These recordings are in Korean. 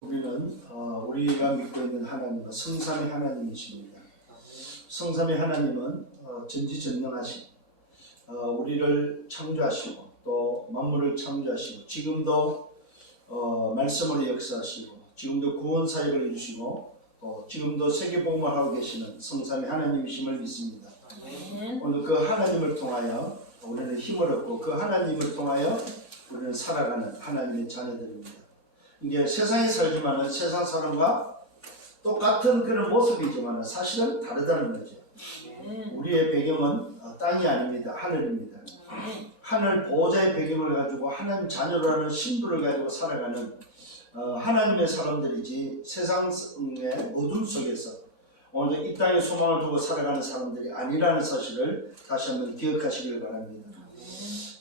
우리는 우리가 믿고 있는 하나님은 성삼위 하나님이십니다. 성삼위 하나님은 전지전능하신 우리를 창조하시고 또 만물을 창조하시고 지금도 말씀으로 역사하시고 지금도 구원 사역을 이루시고 지금도 세계복음을 하고 계시는 성삼위 하나님이심을 믿습니다. 오늘 그 하나님을 통하여 우리는 힘을 얻고 그 하나님을 통하여 우리는 살아가는 하나님의 자녀들입니다. 이게 세상에 살지만은 세상 사람과 똑같은 그런 모습이지만 사실은 다르다는 거죠. 우리의 배경은 땅이 아닙니다. 하늘입니다. 하늘 보호자의 배경을 가지고 하나님 자녀라는 신분을 가지고 살아가는 하나님의 사람들이지 세상의 어둠 속에서 오늘 이 땅에 소망을 두고 살아가는 사람들이 아니라는 사실을 다시 한번 기억하시길 바랍니다.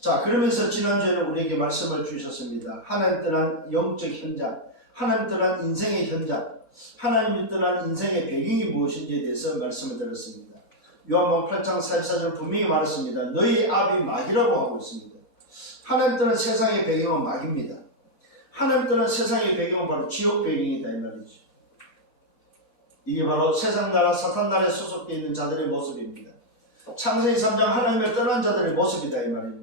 자, 그러면서 지난주에는 우리에게 말씀을 주셨습니다. 하나님 떠난 영적 현장, 하나님 떠난 인생의 현장, 하나님이 떠난 인생의 배경이 무엇인지에 대해서 말씀을 드렸습니다. 요한복음 8장 44절 분명히 말했습니다. 너희 압이 마귀라고 하고 있습니다. 하나님 떠난 세상의 배경은 마귀입니다. 하나님 떠난 세상의 배경은 바로 지옥 배경이다 이 말이죠. 이게 바로 세상 나라 사탄 나라에 소속되어 있는 자들의 모습입니다. 창세기 3장 하나님을 떠난 자들의 모습이다 이 말입니다.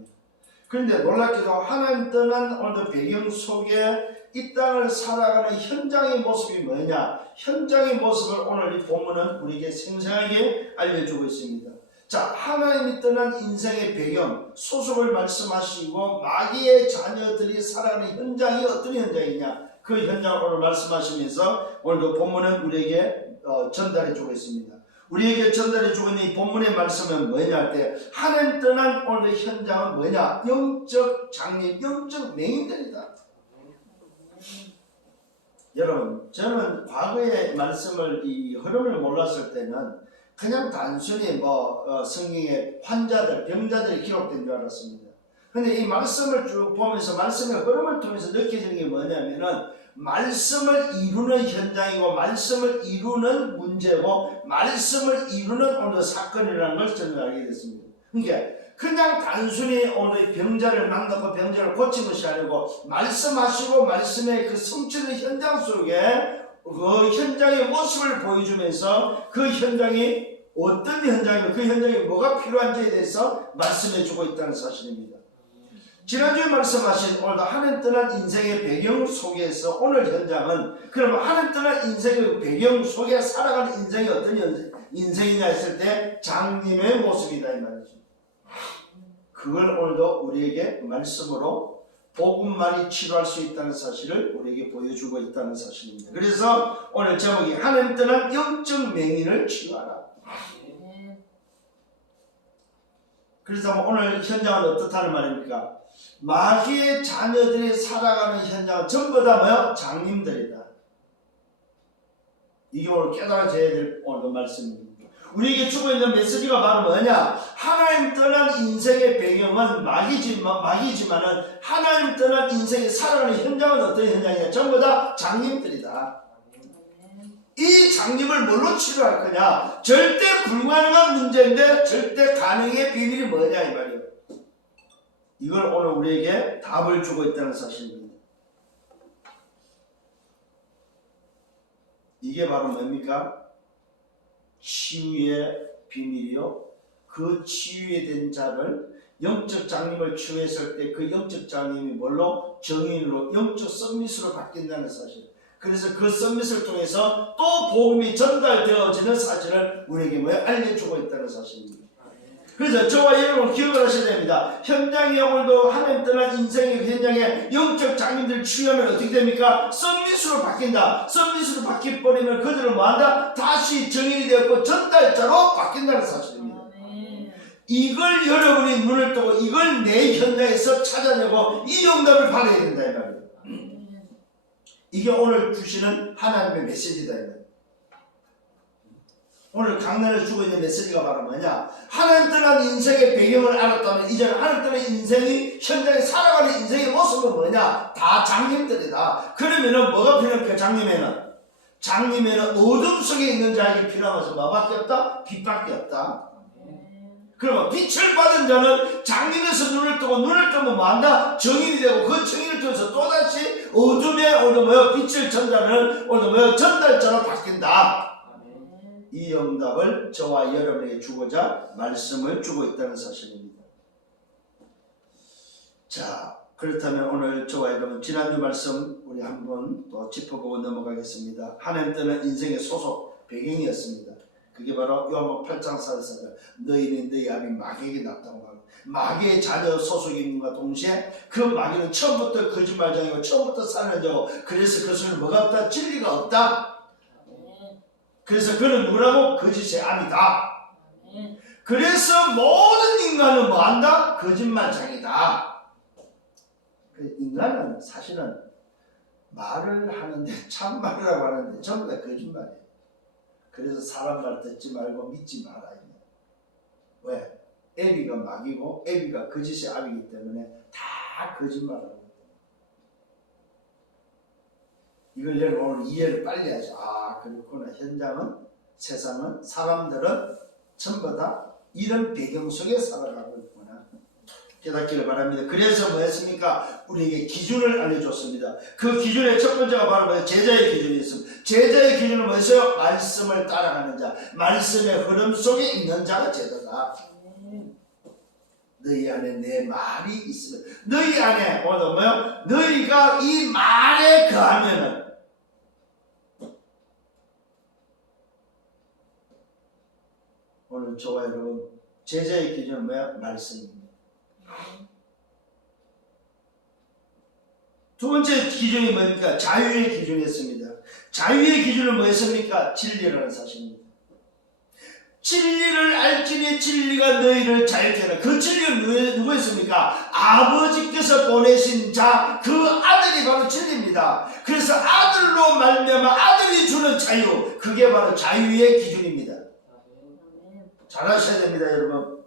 그런데 놀랍게도 하나님 떠난 오늘 배경 속에 이 땅을 살아가는 현장의 모습이 뭐냐? 현장의 모습을 오늘 이 본문은 우리에게 생생하게 알려주고 있습니다. 자, 하나님이 떠난 인생의 배경, 소속을 말씀하시고 마귀의 자녀들이 살아가는 현장이 어떤 현장이냐? 그 현장을 오늘 말씀하시면서 오늘도 본문은 우리에게 전달해주고 있습니다. 우리에게 전달해주고 있는 이 본문의 말씀은 뭐냐 할 때 하나님 떠난 오늘 현장은 뭐냐? 영적 장님, 영적 맹인들이다. 여러분, 저는 과거의 말씀을 이 흐름을 몰랐을 때는 그냥 단순히 성경에 환자들, 병자들이 기록된 줄 알았습니다. 근데 이 말씀을 쭉 보면서 말씀의 흐름을 통해서 느껴지는 게 뭐냐면은 말씀을 이루는 현장이고 말씀을 이루는 문제고 말씀을 이루는 오늘 사건이라는 걸 저는 알게 됐습니다. 그러니까 그냥 단순히 오늘 병자를 만나고 병자를 고친 것이 아니고 말씀하시고 말씀의 그 성취는 현장 속에 그 현장의 모습을 보여주면서 그 현장이 어떤 현장이고 그 현장에 뭐가 필요한지에 대해서 말씀해주고 있다는 사실입니다. 지난주에 말씀하신 오늘도 하나님 떠난 인생의 배경 속에서 오늘 현장은 그러면 하나님 떠난 인생의 배경 속에 살아가는 인생이 어떤 인생이냐 했을 때 장님의 모습이다 이 말이죠. 그걸 오늘도 우리에게 말씀으로 복음만이 치료할 수 있다는 사실을 우리에게 보여주고 있다는 사실입니다. 그래서 오늘 제목이 하나님 떠난 영적 맹인을 치유하라. 그래서 오늘 현장은 어떻다는 말입니까? 마귀의 자녀들이 살아가는 현장은 전부 다 뭐요? 장님들이다. 이게 오늘 깨달아져야 될 오늘 말씀입니다. 우리에게 주고 있는 메시지가 바로 뭐냐? 하나님 떠난 인생의 배경은 마귀지만은 하나님 떠난 인생이 살아가는 현장은 어떤 현장이냐? 전부 다 장님들이다. 이 장님을 뭘로 치료할 거냐? 절대 불가능한 문제인데 절대 가능의 비밀이 뭐냐 이 말이에요. 이걸 오늘 우리에게 답을 주고 있다는 사실입니다. 이게 바로 뭡니까? 치유의 비밀이요. 그 치유에 된 자를 영적 장님을 치유했을 때 그 영적 장님이 뭘로? 정인으로 영적 서밋으로 바뀐다는 사실. 그래서 그 서밋을 통해서 또 복음이 전달되어지는 사실을 우리에게 알려주고 있다는 사실입니다. 그래서 저와 여러분 기억을 하셔야 됩니다. 현장에 오늘도 하나님 떠난 인생의 현장에 영적 장님들 치유하면 어떻게 됩니까? 서밋으로 바뀐다. 서밋으로 바뀌어버리면 그들은 뭐한다? 다시 정인이 되었고 전달자로 바뀐다는 사실입니다. 이걸 여러분이 눈을 뜨고 이걸 내 현장에서 찾아내고 이 응답을 받아야 된다 이 말이에요. 이게 오늘 주시는 하나님의 메시지다 이 말이에요. 오늘 강단을 주고 있는 메시지가 바로 뭐냐? 하나님 떠난 인생의 배경을 알았다면 이제는 하나님 떠난 인생이 현장에 살아가는 인생의 모습은 뭐냐? 다 장님들이다. 그러면은 뭐가 필요할까? 장님에는 어둠 속에 있는 자에게 필요한 것은 뭐밖에 없다? 빛밖에 없다. 그러면 빛을 받은 자는 장님에서 눈을 뜨고 눈을 뜨면 뭐한다? 정인이 되고 그 정인을 통해서 또다시 어둠에 오늘 뭐요? 빛을 전자는 오늘 뭐요? 전달자로 바뀐다. 이 응답을 저와 여러분에게 주고자 말씀을 주고 있다는 사실입니다. 자, 그렇다면 오늘 저와 여러분 지난주 말씀 우리 한번 또 짚어보고 넘어가겠습니다. 하나님 때는 인생의 소속 배경이었습니다. 그게 바로 요한복음 8장 4절에 너희는 너희 아비 마귀에게 났다고 하고 마귀의 자녀 소속임과 동시에 그 마귀는 처음부터 거짓말장이고 처음부터 살인자고 그래서 그 소리는 뭐가 없다? 진리가 없다. 그래서 그는 누구라고? 거짓의 아비다. 그래서 모든 인간은 뭐한다? 거짓말장이다. 인간은 사실은 말을 하는데 참말이라고 하는데 전부 다 거짓말이에요. 그래서 사람 말 듣지 말고 믿지 마라. 왜? 애비가 마귀고 애비가 거짓의 아비이기 때문에 다 거짓말하고. 이걸 여러분 오늘 이해를 빨리 하죠. 아, 그렇구나. 현장은, 세상은, 사람들은 전부 다 이런 배경 속에 살아가고 있구나. 깨닫기를 바랍니다. 그래서 뭐 했습니까? 우리에게 기준을 알려줬습니다. 그 기준의 첫 번째가 바로 뭐예요? 제자의 기준이 있습니다. 제자의 기준은 뭐였어요? 말씀을 따라가는 자, 말씀의 흐름 속에 있는 자가 제자다. 너희 안에 내 말이 있으면, 너희 안에 오늘 뭐요? 너희가 이 말에 거하면은 오늘 저와 여러분 제자의 기준은 뭐야? 말씀입니다. 두 번째 기준이 뭡니까? 자유의 기준이었습니다. 자유의 기준은 뭐였습니까? 진리라는 사실입니다. 진리를 알지니 진리가 너희를 자유케 하라. 그 진리는 누구였습니까? 아버지께서 보내신 자, 그 아들이 바로 진리입니다. 그래서 아들로 말미암아 아들이 주는 자유, 그게 바로 자유의 기준입니다. 잘 아셔야 됩니다, 여러분.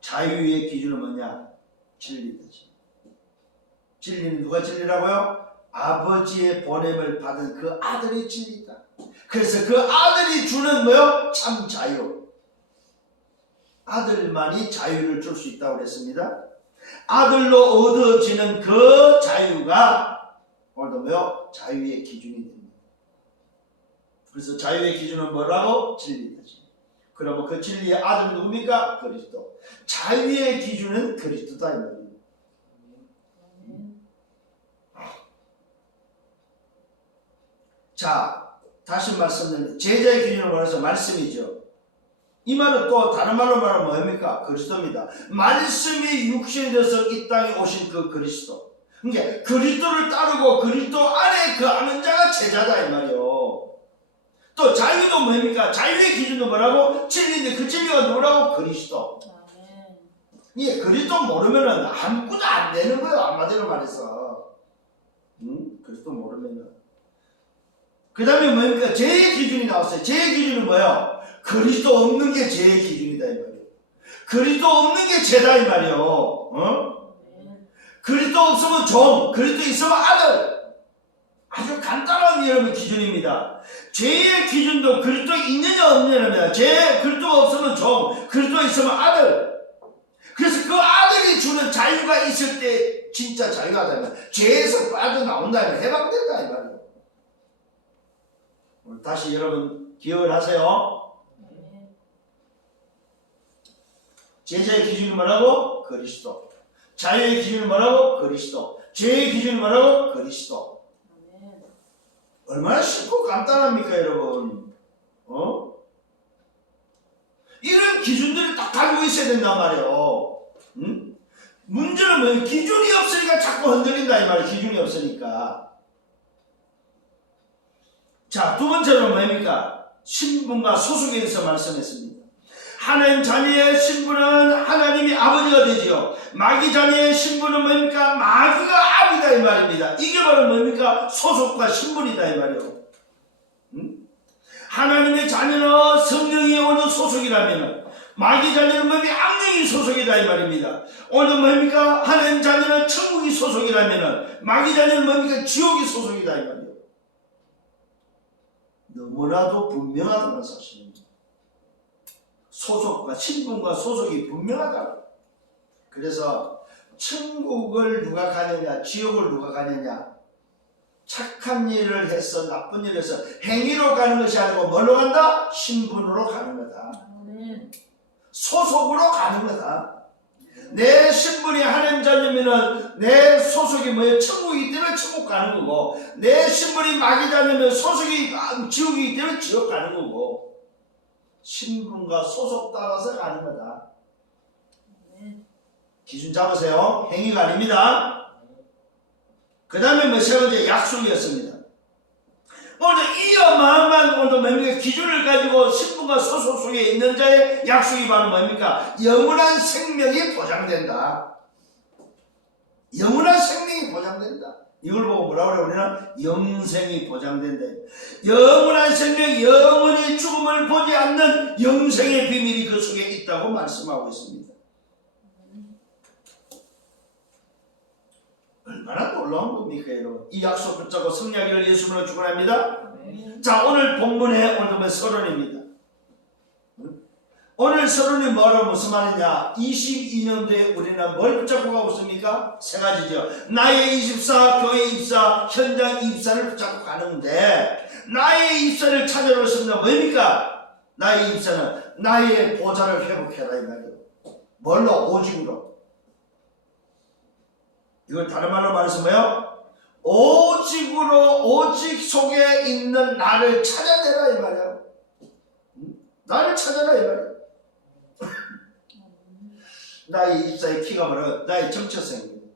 자유의 기준은 뭐냐? 진리다. 진리는 누가 진리라고요? 아버지의 보냄을 받은 그 아들이 진리다. 그래서 그 아들이 주는 뭐요? 참 자유. 아들만이 자유를 줄 수 있다고 그랬습니다. 아들로 얻어지는 그 자유가 오늘도 뭐요? 자유의 기준이 됩니다. 그래서 자유의 기준은 뭐라고? 진리다. 그러면 그 진리의 아들은 누굽니까? 그리스도. 자유의 기준은 그리스도다 이 말입니다. 자, 다시 말씀드립니다. 제자의 기준으로 말해서 말씀이죠. 이 말은 또 다른 말로 말하면 뭡니까? 그리스도입니다. 말씀이 육신이 되어서 이 땅에 오신 그 그리스도. 그러니까 그리스도를 따르고 그리스도 안에 거하는 자가 제자다 이 말이요. 또 자유도 뭡니까? 자유의 기준도 뭐라고? 진리인데 그 진리가 뭐라고? 그리스도. 예, 그리스도 모르면은 아무것도 안 되는 거예요. 한마디로 말해서. 그리스도 모르면은. 그 다음에 뭡니까? 죄의 기준이 나왔어요. 죄의 기준은 뭐예요? 그리스도 없는 게 죄의 기준이다 이 말이에요. 그리스도 없는 게 죄다 이 말이에요. 어? 그리스도 없으면 종, 그리스도 있으면 아들. 아주 간단한 여러분 기준입니다. 죄의 기준도 그리스도 있느냐 없느냐입니다. 그리스도가 없으면 종, 그리스도 있으면 아들. 그래서 그 아들이 주는 자유가 있을 때 진짜 자유가 되면 죄에서 빠져나온다면 해방된다 이 말이에요. 다시 여러분 기억을 하세요. 제자의 기준은 뭐라고? 그리스도. 자유의 기준은 뭐라고? 그리스도. 죄의 기준은 뭐라고? 그리스도. 얼마나 쉽고 간단합니까 여러분? 이런 기준들을 딱 가지고 있어야 된단 말이에요. 문제는 뭐예요? 기준이 없으니까 자꾸 흔들린다 이 말이에요. 기준이 없으니까. 자, 두 번째로 뭡니까? 신분과 소속에 대해서 말씀했습니다. 하나님 자녀의 신분은 하나님이 아버지가 되지요. 마귀 자녀의 신분은 뭡니까? 마귀가 아비다 이 말입니다. 이게 바로 뭡니까? 소속과 신분이다 이 말이에요. 하나님의 자녀는 성령이 오는 소속이라면 마귀 자녀는 뭡니까? 악령이 소속이다 이 말입니다. 오늘 뭡니까? 하나님 자녀는 천국이 소속이라면 마귀 자녀는 뭡니까? 지옥이 소속이다 이 말이에요. 너무나도 분명하다는 사실입니다. 소속과 신분과 소속이 분명하다. 그래서 천국을 누가 가느냐, 지옥을 누가 가느냐, 착한 일을 해서 나쁜 일을 해서 행위로 가는 것이 아니고 뭘로 간다? 신분으로 가는 거다. 소속으로 가는 거다. 내 신분이 하나님 자녀면은 내 소속이 뭐예요? 천국이기 때문에 천국 가는 거고, 내 신분이 마귀 자녀면 소속이 지옥이기 때문에 지옥 가는 거고, 신분과 소속 따라서 가는 거다. 기준 잡으세요. 행위가 아닙니다. 그 다음에 뭐 세 번째 약속이었습니다. 오늘 이 어마어마한 오늘 뭡니까? 기준을 가지고 신분과 소속 속에 있는 자의 약속이 바로 뭡니까? 영원한 생명이 보장된다. 영원한 생명이 보장된다. 이걸 보고 뭐라고 그래요? 우리는 영생이 보장된다. 영원한 생명, 영원히 죽음을 보지 않는 영생의 비밀이 그 속에 있다고 말씀하고 있습니다. 얼마나 놀라운 겁니까, 여러분? 이 약속 붙잡고 승리하기를 예수님으로 축원합니다. 자, 오늘 본문의 오늘 서론입니다. 오늘 서론이 뭐라고 무슨 말이냐? 22년도에 우리는 뭘 붙잡고 가고 있습니까? 세 가지죠. 나의 입사, 교회 입사, 현장 입사를 붙잡고 가는데, 나의 입사를 찾아러 있습니다. 뭡니까? 나의 입사는 나의 보좌를 회복해라 이 말이에요. 뭘로? 오직으로. 이걸 다른 말로 말해서 뭐예요? 오직으로, 오직 속에 있는 나를 찾아내라 이 말이에요. 나를 찾아라 이 말이에요. 나의 입사의 키가 바로 나의 정체성입니다.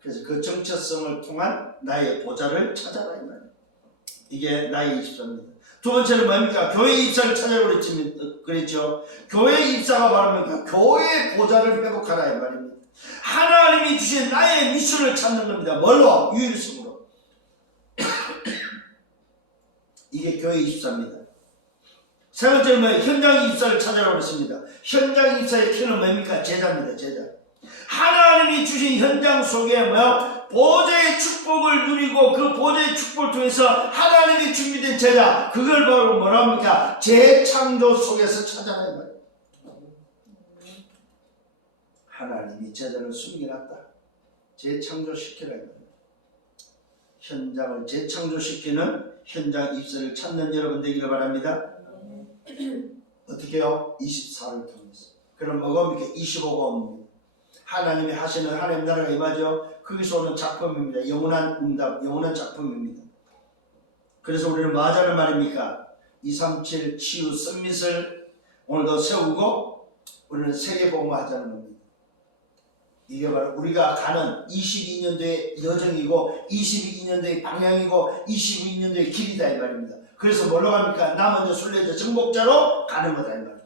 그래서 그 정체성을 통한 나의 보좌를 찾아라 이 말이에요. 이게 나의 입사입니다. 두 번째는 뭡니까? 교회 입사를 찾아라 그랬죠. 교회 입사가 바로 뭡니까? 교회의 보좌를 회복하라 이 말입니다. 하나님이 주신 나의 미션을 찾는 겁니다. 뭘로? 유일성으로. 이게 교회 입사입니다. 세 번째는 뭐예요? 현장 입사를 찾아라고 했습니다. 현장 입사의 키는 뭡니까? 제자입니다. 제자. 하나님이 주신 현장 속에 뭐야? 보좌의 축복을 누리고 그 보좌의 축복을 통해서 하나님이 준비된 제자, 그걸 바로 뭐라 합니까? 재창조 속에서 찾아라 이 말이에요. 하나님이 제자를 숨겨놨다. 재창조시키라 이 말이에요. 현장을 재창조시키는 현장 입사를 찾는 여러분 되기를 바랍니다. 어떻게 해요? 24를 통해서. 그럼 뭐가 뭡니까? 25가 옵니다. 하나님이 하시는 하나님 나라가 임하죠. 거기서 오는 작품입니다. 영원한 응답, 영원한 작품입니다. 그래서 우리는 뭐 하자는 말입니까? 237 치유 썸밋을 오늘도 세우고 우리는 세계복음 하자는 겁니다. 이게 바로 우리가 가는 22년도의 여정이고 22년도의 방향이고 22년도의 길이다 이 말입니다. 그래서 뭘로 갑니까? 나 먼저 순례자 정복자로 가는 거다 이 말입니다.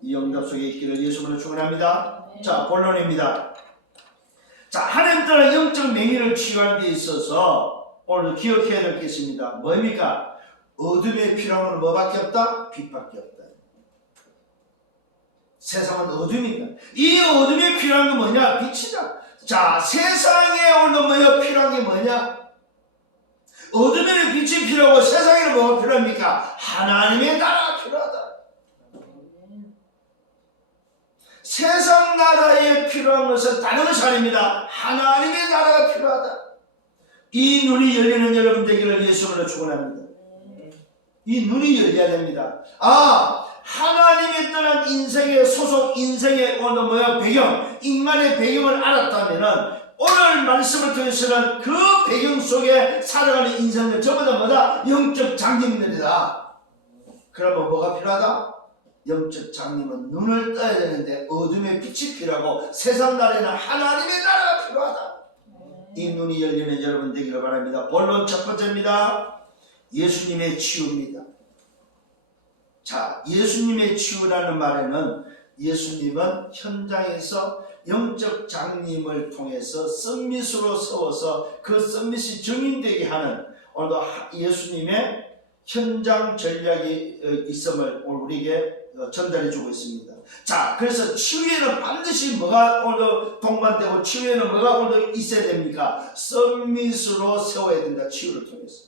이 영답 속에 있기를 예수님으로 축원합니다. 자, 본론입니다. 자, 하나님 따라 영적 맹인을 치유하는 데 있어서 오늘 기억해야 될 게 있습니다. 뭡니까? 어둠의 필요함은 뭐밖에 없다? 빛밖에 없다. 세상은 어둠이다. 이 어둠이 필요한 게 뭐냐? 빛이다. 자, 세상에 오늘 뭐야? 필요한 게 뭐냐? 어둠에는 빛이 필요하고 세상에는 뭐가 필요합니까? 하나님의 나라가 필요하다. 세상 나라에 필요한 것은 다른 것이 아닙니다. 하나님의 나라가 필요하다. 이 눈이 열리는 여러분 되기를 예수님으로 축원합니다. 이 눈이 열려야 됩니다. 아, 하나님의 떠난 인생의 소속, 인생의 오늘 뭐야? 배경, 인간의 배경을 알았다면은 오늘 말씀을 통해서는 그 배경 속에 살아가는 인생은 전부 다 뭐다? 영적 장님들이다. 그러면 뭐가 필요하다? 영적 장님은 눈을 떠야 되는데 어둠의 빛이 필요하고 세상 나라에는 하나님의 나라가 필요하다. 이 눈이 열리는 여러분 되기를 바랍니다. 본론 첫 번째입니다. 예수님의 치유입니다. 자, 예수님의 치유라는 말에는 예수님은 현장에서 영적 장님을 통해서 썸밋으로 세워서 그 썸밋이 증인되게 하는 오늘도 예수님의 현장 전략이 있음을 오늘 우리에게 전달해 주고 있습니다. 자, 그래서 치유에는 반드시 뭐가 오늘 동반되고 치유에는 뭐가 오늘 있어야 됩니까? 썸밋으로 세워야 된다. 치유를 통해서.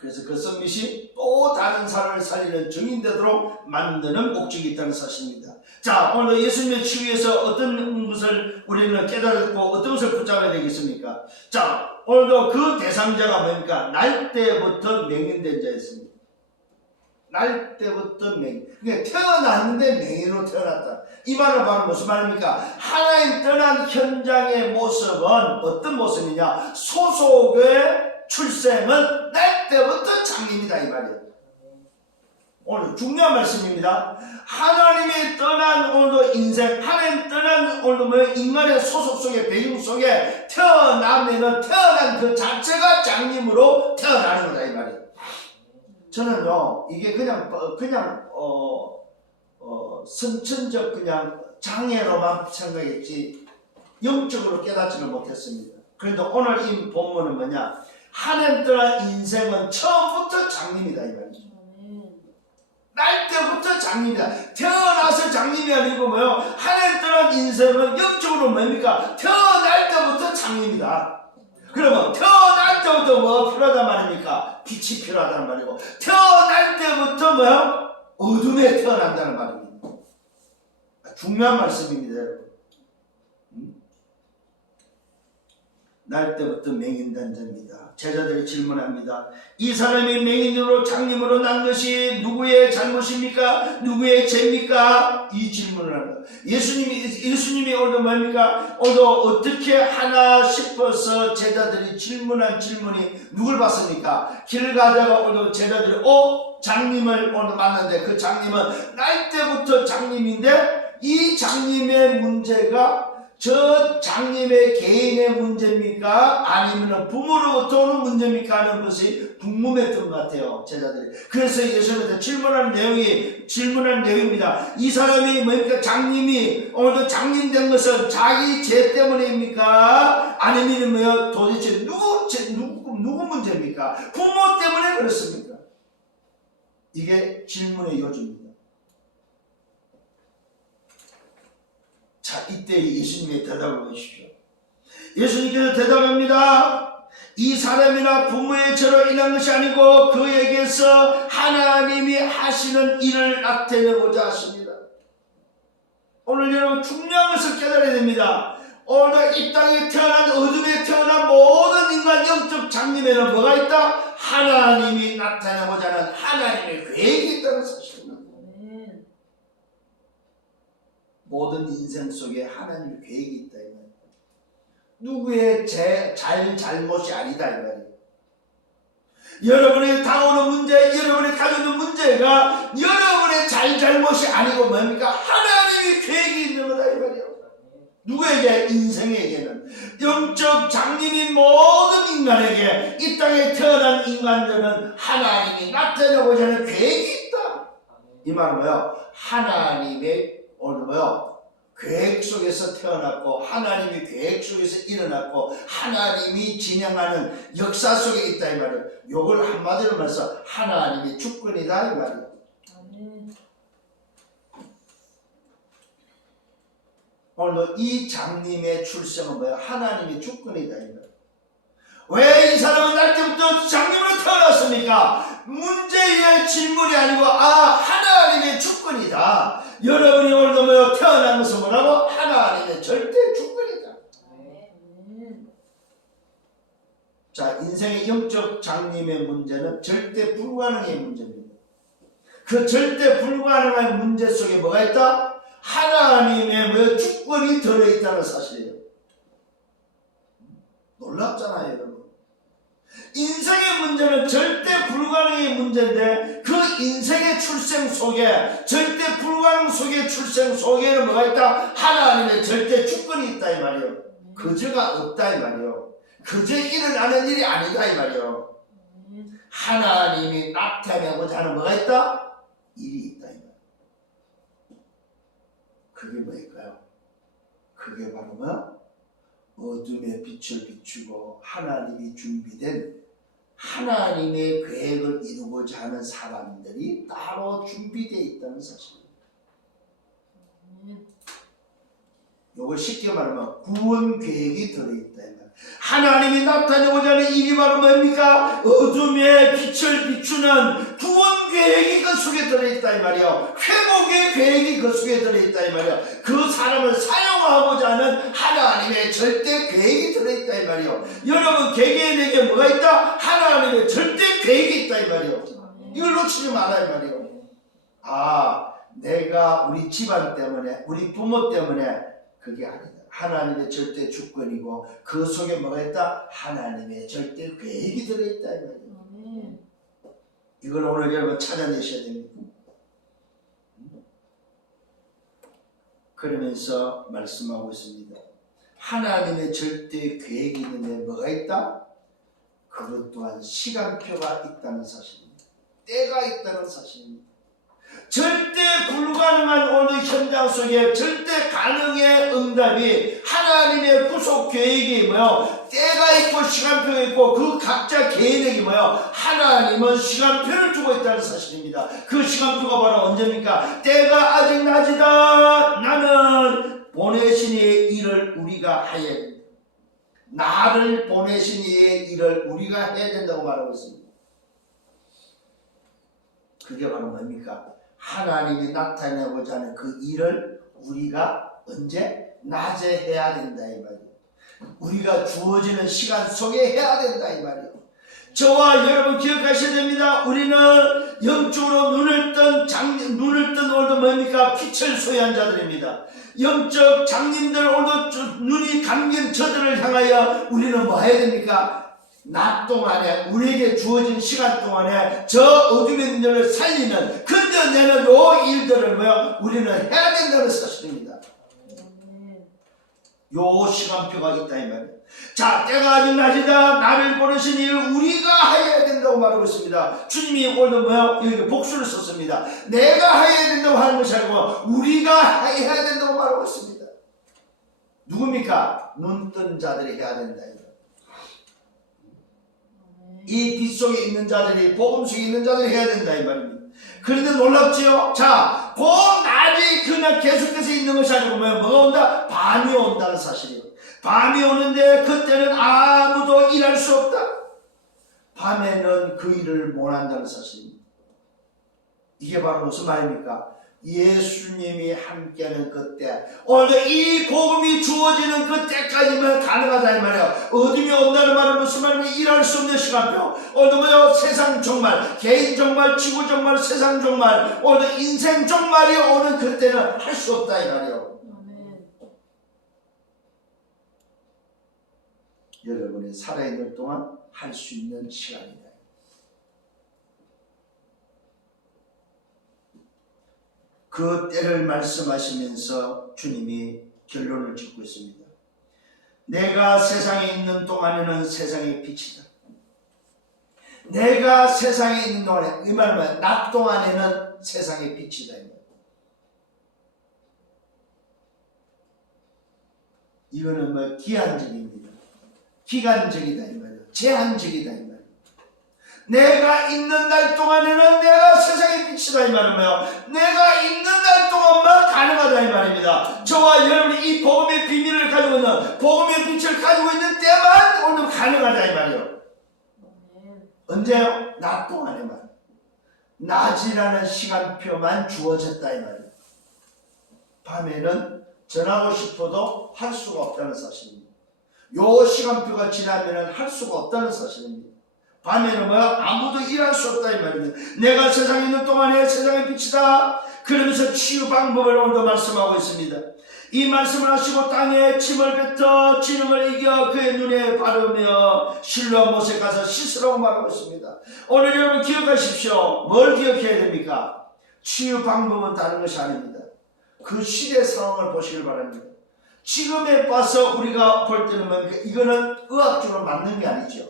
그래서 그 썸밋이 또 다른 사람을 살리는 증인되도록 만드는 목적이 있다는 사실입니다. 자, 오늘 예수님의 치유에서 어떤 것을 우리는 깨달았고 어떤 것을 붙잡아야 되겠습니까? 자, 오늘도 그 대상자가 뭡니까? 날 때부터 맹인된 자였습니다. 날 때부터 맹인. 그러니까 태어났는데 맹인으로 태어났다. 이 말은 바로 무슨 말입니까? 하나님 떠난 현장의 모습은 어떤 모습이냐? 소속의 출생은 날 때부터 장님이다 이 말이에요. 오늘 중요한 말씀입니다. 하나님이 떠난 오늘도 인생, 하나님 떠난 오늘도 뭐 인간의 소속 속에 배경 속에 태어나면은 태어난 그 자체가 장님으로 태어나는 거다 이 말이에요. 저는요 이게 그냥 선천적 그냥 장애로만 생각했지 영적으로 깨닫지는 못했습니다. 그런데 오늘 이 본문은 뭐냐? 하나님 떠난 인생은 처음부터 장님이다 이 말이죠. 날 때부터 장님이다. 태어나서 장님이 아니고 뭐요? 하나님 떠난 인생은 영적으로 뭡니까? 태어날 때부터 장님이다. 그러면 태어날 때부터 뭐가 필요하단 말입니까? 빛이 필요하다는 말이고 태어날 때부터 뭐요? 어둠에 태어난다는 말입니다. 중요한 말씀입니다 여러분. 날 때부터 맹인된 자입니다. 제자들이 질문합니다. 이 사람이 맹인으로 장님으로 난 것이 누구의 잘못입니까? 누구의 죄입니까? 이 질문을 합니다. 예수님이 오늘도 뭡니까? 오늘도 어떻게 하나 싶어서 제자들이 질문한 질문이 누굴 봤습니까? 길 가다가 오늘 제자들이 장님을 오늘 만났는데 그 장님은 날 때부터 장님인데 이 장님의 문제가 저 장님의 개인의 문제입니까? 아니면 부모로부터 오는 문제입니까? 하는 것이 궁금했던 것 같아요, 제자들이. 그래서 예수님한테 질문한 내용입니다. 이 사람이 뭡니까? 장님이 오늘도 장님 된 것은 자기 죄 때문입니까? 아니면 뭐요? 도대체 누구 문제입니까? 부모 때문에 그렇습니까? 이게 질문의 요지입니다. 자, 이때 예수님의 대답을 보십시오. 예수님께서 대답합니다. 이 사람이나 부모의 죄로 인한 것이 아니고 그에게서 하나님이 하시는 일을 나타내고자 하십니다. 오늘 여러분 중요한 것을 깨달아야 됩니다. 오늘 이 땅에 태어난 어둠에 태어난 모든 인간 영적 장님에는 뭐가 있다? 하나님이 나타내고자 하는 하나님의 계획이 있다는 사실입니다. 모든 인생 속에 하나님의 계획이 있다 이 말이에요. 누구의 잘못이 아니다 이 말이에요. 여러분이 당하는 문제, 여러분이 가지는 문제가 여러분의 잘못이 아니고 뭡니까? 하나님의 계획이 있는 거다 이 말이에요. 누구에게? 인생에게는. 영적 장님인 모든 인간에게 이 땅에 태어난 인간들은 하나님이 나타내고자 하는 계획이 있다. 이 말은 뭐예요? 하나님의 오늘 뭐요? 계획 속에서 태어났고 하나님의 계획 속에서 일어났고 하나님이 진행하는 역사 속에 있다 이 말이에요. 요걸 한마디로 말해서 하나님의 주권이다 이 말이에요. 오늘도 이 장님의 출생은 뭐예요? 하나님의 주권이다 이 말이에요. 왜 이 사람은 날 때부터 장님으로 태어났습니까? 문제의 질문이 아니고 하나님의 주권이다. 여러분이 오늘도 태어난 것은 뭐라고? 하나님의 절대 주권이다. 자, 인생의 영적 장님의 문제는 절대 불가능의 문제입니다. 그 절대 불가능한 문제 속에 뭐가 있다? 하나님의 주권이 들어있다는 사실이에요. 놀랍잖아요 여러분. 인생의 문제는 절대 불가능의 문제인데 그 인생의 출생 속에 절대 불가능 속의 출생 속에는 뭐가 있다? 하나님의 절대 주권이 있다 이 말이에요. 그저가 없다 이 말이에요. 그저 일어나는 일이 아니다 이 말이에요. 하나님이 나타내고자 하는 뭐가 있다? 일이 있다 이 말이에요. 그게 뭐일까요? 그게 바로 뭐야? 어둠의 빛을 비추고 하나님이 준비된 하나님의 계획을 이루고자 하는 사람들이 따로 준비되어 있다는 사실입니다. 이걸 쉽게 말하면 구원 계획이 들어있다. 하나님이 나타내고자 하는 일이 바로 뭡니까? 어둠의 빛을 비추는 구원 계획이 그 속에 들어있다 이 말이요. 회복의 계획이 그 속에 들어있다 이 말이요. 그 사람을 사용하고자 하는 하나님의 절대 계획이 들어있다 이 말이요. 여러분 개개인에게 뭐가 있다? 하나님의 절대 계획이 있다 이 말이요. 이걸 놓치지 말아 이 말이요. 아, 내가 우리 집안 때문에 우리 부모 때문에 그게 아니다. 하나님의 절대 주권이고 그 속에 뭐가 있다? 하나님의 절대 계획이 들어있다 이 말이에요. 이걸 오늘 여러분 찾아내셔야 됩니다. 그러면서 말씀하고 있습니다. 하나님의 절대 계획이 있는데 뭐가 있다? 그것 또한 시간표가 있다는 사실입니다. 때가 있다는 사실입니다. 절대 불가능한 오늘 현장 속에 절대 가능의 응답이 하나님의 구속 계획이 뭐요? 때가 있고 시간표가 있고 그 각자 개인에게 뭐요? 하나님은 시간표를 주고 있다는 사실입니다. 그 시간표가 바로 언제입니까? 때가 아직 낮이다. 나는 보내신 이의 일을 우리가 해야 된다. 나를 보내신 이의 일을 우리가 해야 된다고 말하고 있습니다. 그게 바로 뭡니까? 하나님이 나타내고자 하는 그 일을 우리가 언제? 낮에 해야 된다 이 말이에요. 우리가 주어지는 시간 속에 해야 된다 이 말이에요. 저와 여러분 기억하셔야 됩니다. 우리는 영적으로 눈을 뜬 오늘도 뭡니까? 빛을 소유한 자들입니다. 영적 장님들 오늘도 눈이 감긴 저들을 향하여 우리는 뭐 해야 됩니까? 낮 동안에 우리에게 주어진 시간 동안에 저 어둠의 눈을 살리는 건져내는 요 일들을 뭐야 우리는 해야 된다는 사실입니다. 요 시간표가 있다 이 말이에요. 자, 때가 아직 낮이다. 나를 보내신 일 우리가 해야 된다고 말하고 있습니다. 주님이 오늘 뭐야 여기 복수를 썼습니다. 내가 해야 된다고 하는 것이 아니고 우리가 해야 된다고 말하고 있습니다. 누굽니까? 눈 뜬 자들이 해야 된다. 이 빛 속에 있는 자들이 복음 속에 있는 자들이 해야 된다 이 말입니다. 그런데 놀랍지요? 자, 그 낮이 그냥 계속해서 있는 것이 아니고 뭐가 온다? 밤이 온다는 사실이에요. 밤이 오는데 그때는 아무도 일할 수 없다. 밤에는 그 일을 못 한다는 사실입니다. 이게 바로 무슨 말입니까? 예수님이 함께하는 그때, 오늘 이 복음이 주어지는 그때까지만 가능하다 이 말이에요. 어둠이 온다는 말은 무슨 말이면 일할 수 없는 시간표. 오늘 뭐요? 세상 종말, 개인 종말, 지구 종말, 세상 종말, 오늘 인생 종말이 오는 그때는 할 수 없다 이 말이에요. 여러분이 살아있는 동안 할 수 있는 시간이다. 그 때를 말씀하시면서 주님이 결론을 짓고 있습니다. 내가 세상에 있는 동안에는 세상의 빛이다. 내가 세상에 있는 동안에, 이 말은 낮 동안에는 세상의 빛이다. 이거는 뭐 기한적입니다. 기간적이다 이 말이에요. 제한적이다 이 말이에요. 내가 있는 날 동안에는 내가 세상의 빛이다 이 말은 뭐예요? 내가 있는 날 동안만 가능하다 이 말입니다. 저와 여러분이 이 복음의 비밀을 가지고 있는 복음의 빛을 가지고 있는 때만 오늘 가능하다 이 말이에요. 언제요? 낮 동안에만. 낮이라는 시간표만 주어졌다 이 말이에요. 밤에는 전하고 싶어도 할 수가 없다는 사실입니다. 요 시간표가 지나면 할 수가 없다는 사실입니다. 밤에는 뭐야? 아무도 일할 수 없다 이 말입니다. 내가 세상에 있는 동안에 세상의 빛이다. 그러면서 치유 방법을 오늘도 말씀하고 있습니다. 이 말씀을 하시고 땅에 침을 뱉어 진흙을 이겨 그의 눈에 바르며 실로암 못에 가서 씻으라고 말하고 있습니다. 오늘 여러분 기억하십시오. 뭘 기억해야 됩니까? 치유 방법은 다른 것이 아닙니다. 그 시대 상황을 보시길 바랍니다. 지금에 봐서 우리가 볼 때는 이거는 의학적으로 맞는 게 아니죠.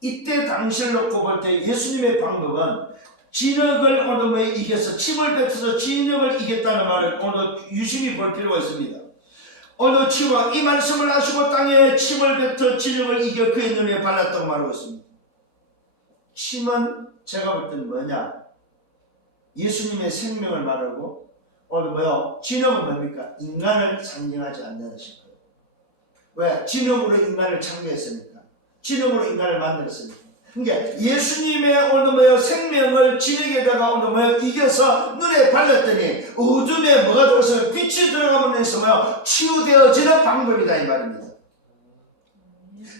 이때 당시를 놓고 볼 때 예수님의 방법은 진흙을 오늘 이겨서 침을 뱉어서 진흙을 이겼다는 말을 오늘 유심히 볼 필요가 있습니다. 오늘 이 말씀을 하시고 땅에 침을 뱉어 진흙을 이겨 그의 눈에 발랐다고 말하고 있습니다. 침은 제가 볼 때는 뭐냐? 예수님의 생명을 말하고 오늘 진흙은 뭡니까? 인간을 상징하지 않는 것입니다. 왜? 진흙으로 인간을 창조했으니까. 진흙으로 인간을 만들었으니까. 그러니까 예수님의 오늘 뭐예요? 생명을 진흙에다가 오늘 뭐예요? 이겨서 눈에 발랐더니 어둠에 뭐가 들어서 빛이 들어가면서 뭐예요? 치유되어지는 방법이다 이 말입니다.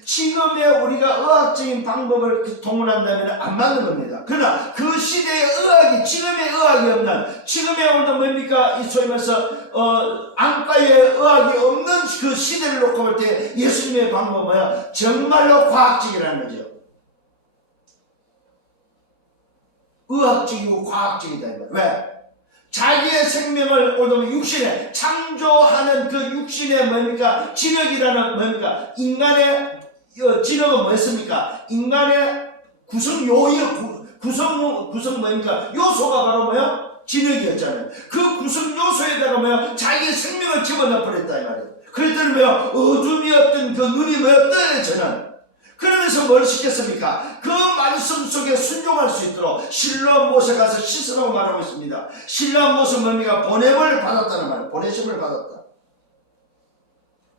지금의 우리가 의학적인 방법을 동원한다면 안 맞는 겁니다. 그러나 그 시대의 의학이 지금의 의학이 없는 지금의 오늘 뭡니까? 이 소위 말해서 안과의 의학이 없는 그 시대를 놓고 볼 때 예수님의 방법은 뭐야? 정말로 과학적이라는 거죠. 의학적이고 과학적이다 이 말이에요. 왜? 자기의 생명을 오늘 육신에 창조하는 그 육신의 뭡니까? 진흙이라는 뭡니까? 인간의 진흙은 뭐였습니까? 인간의 구성 뭡니까? 요소가 바로 뭐야? 진흙이었잖아요. 그 구성 요소에다가 뭐야? 자기의 생명을 집어넣어 버렸다 이 말이에요. 그랬더니 뭐야? 어둠이었던 그 눈이 뭐야? 떠져는. 그러면서 뭘 시켰습니까? 그 말씀 속에 순종할 수 있도록 실로암 못에 가서 씻으라고 말하고 있습니다. 실로암 못은 뭡니까? 보냄을 받았다는 말이에요. 보내심을 받았다.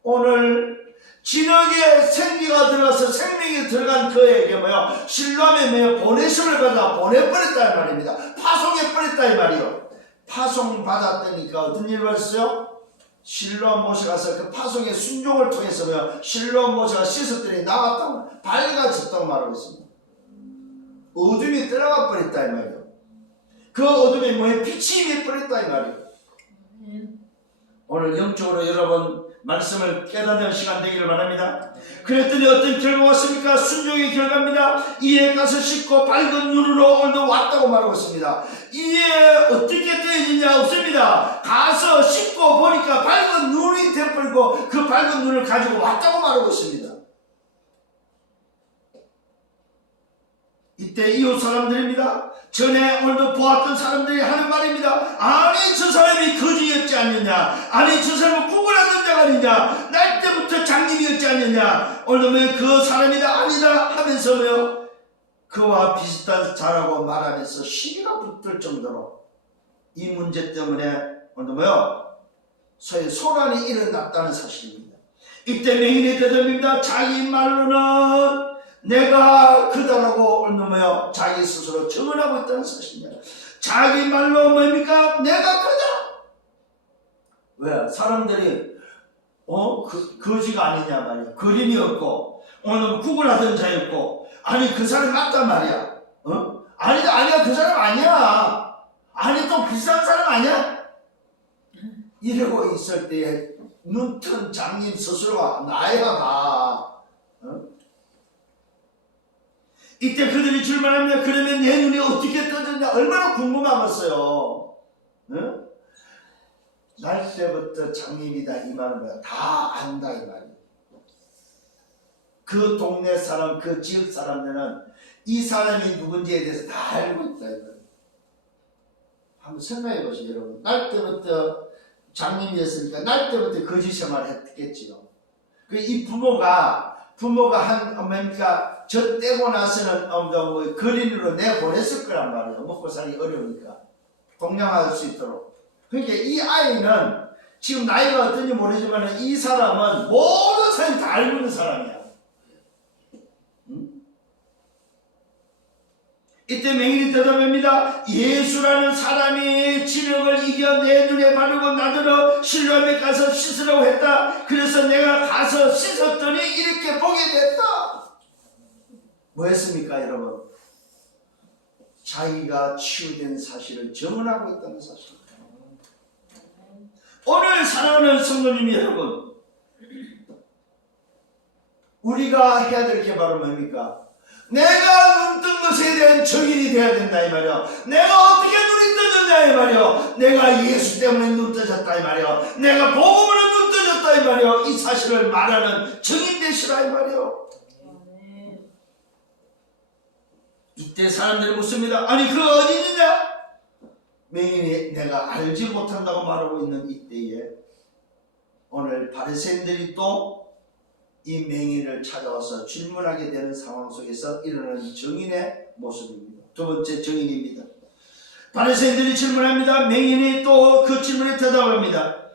오늘 진흙에 생기가 들어가서 생명이 들어간 그에게 뭐요? 실로암에 뭐요? 보내심을 받아 보내버렸다 이 말입니다. 파송해버렸다 이 말이요. 파송받았다니까 어떤 일이 벌었어요? 실로암 못에 가서 그 파송의 순종을 통해서 뭐야? 실로암 못에가 씻었더니 나왔다고 밝아졌다고 말하고 있습니다. 어둠이 들어가 버렸다 이 말이에요. 그 어둠이 뭐에 빛이 임해 버렸다 이 말이에요. 오늘 영적으로 여러분 말씀을 깨닫는 시간 되기를 바랍니다. 그랬더니 어떤 결과가 왔습니까? 순종의 결과입니다. 이에 가서 씻고 밝은 눈으로 오늘도 왔다고 말하고 있습니다. 이에 어떻게 되어지냐? 없습니다. 가서 씻고 보니까 밝은 눈이 되어버리고 그 밝은 눈을 가지고 왔다고 말하고 있습니다. 이때 이웃 사람들입니다. 전에 오늘도 보았던 사람들이 하는 말입니다. 아니 저 사람이 거지였지 않느냐? 아니 저 사람은 구걸하던 자가 아니냐? 날 때부터 장님이었지 않느냐? 오늘도 그 사람이다 아니다 하면서요 그와 비슷한 자라고 말하면서 시비가 붙을 정도로 이 문제 때문에 오늘도 소위 소란이 일어났다는 사실입니다. 이때 맹인이 대답입니다. 자기 말로는 내가 그다라고 오늘 자기 스스로 증언하고 있다는 사실입니다. 자기 말로 뭡니까? 내가 그다. 왜? 사람들이 거지가 아니냐 말이야. 그림이 없고 오늘 구걸하던 자였고 아니 그 사람 맞단 말이야. 아니다 그 사람 아니야. 아니 또 비싼 사람 아니야? 이러고 있을 때에 눈뜬 장님 스스로가 나야 봐. 이때 그들이 질문합니다. 그러면 내 눈이 어떻게 떠졌냐? 얼마나 궁금하겠어요. 응? 날 때부터 장님이다 이 말은 뭐야? 다 안다 이 말이에요. 그 동네 사람, 그 지역 사람들은 이 사람이 누군지에 대해서 다 알고 있다 이 말이에요. 한번 생각해 보세요 여러분. 날 때부터 장님이었으니까 날 때부터 거짓 생활을 했겠지요. 이 부모가 뭡니까? 저 떼고 나서는 거린으로 내보냈을 거란 말이에요. 먹고 살기 어려우니까 동냥할 수 있도록. 그러니까 이 아이는 지금 나이가 어떤지 모르지만 이 사람은 모든 사람이 다 알고 있는 사람이야. 이때 맹인이 대답합니다. 예수라는 사람이 진흙을 이겨 내 눈에 바르고 나더러 실로암에 가서 씻으라고 했다. 그래서 내가 가서 씻었더니 이렇게 보게 됐다. 뭐 했습니까 여러분? 자기가 치유된 사실을 증언하고 있다는 사실입니다. 오늘 사랑하는 성도님 여러분, 우리가 해야 될 게 바로 뭡니까? 내가 눈 뜬 것에 대한 증인이 되어야 된다 이 말이요. 내가 어떻게 눈이 떠졌냐 이 말이요. 내가 예수 때문에 눈 떠졌다 이 말이요. 내가 복음으로 눈 떠졌다 이 말이요. 이 사실을 말하는 증인 되시라 이 말이요. 이때 사람들이 묻습니다. 아니 그 어디 있느냐? 맹인이 내가 알지 못한다고 말하고 있는 이때에 오늘 바리새인들이 또 이 맹인을 찾아와서 질문하게 되는 상황 속에서 일어나는 증인의 모습입니다. 두 번째 증인입니다. 바리새인들이 질문합니다. 맹인이 또 그 질문에 대답합니다.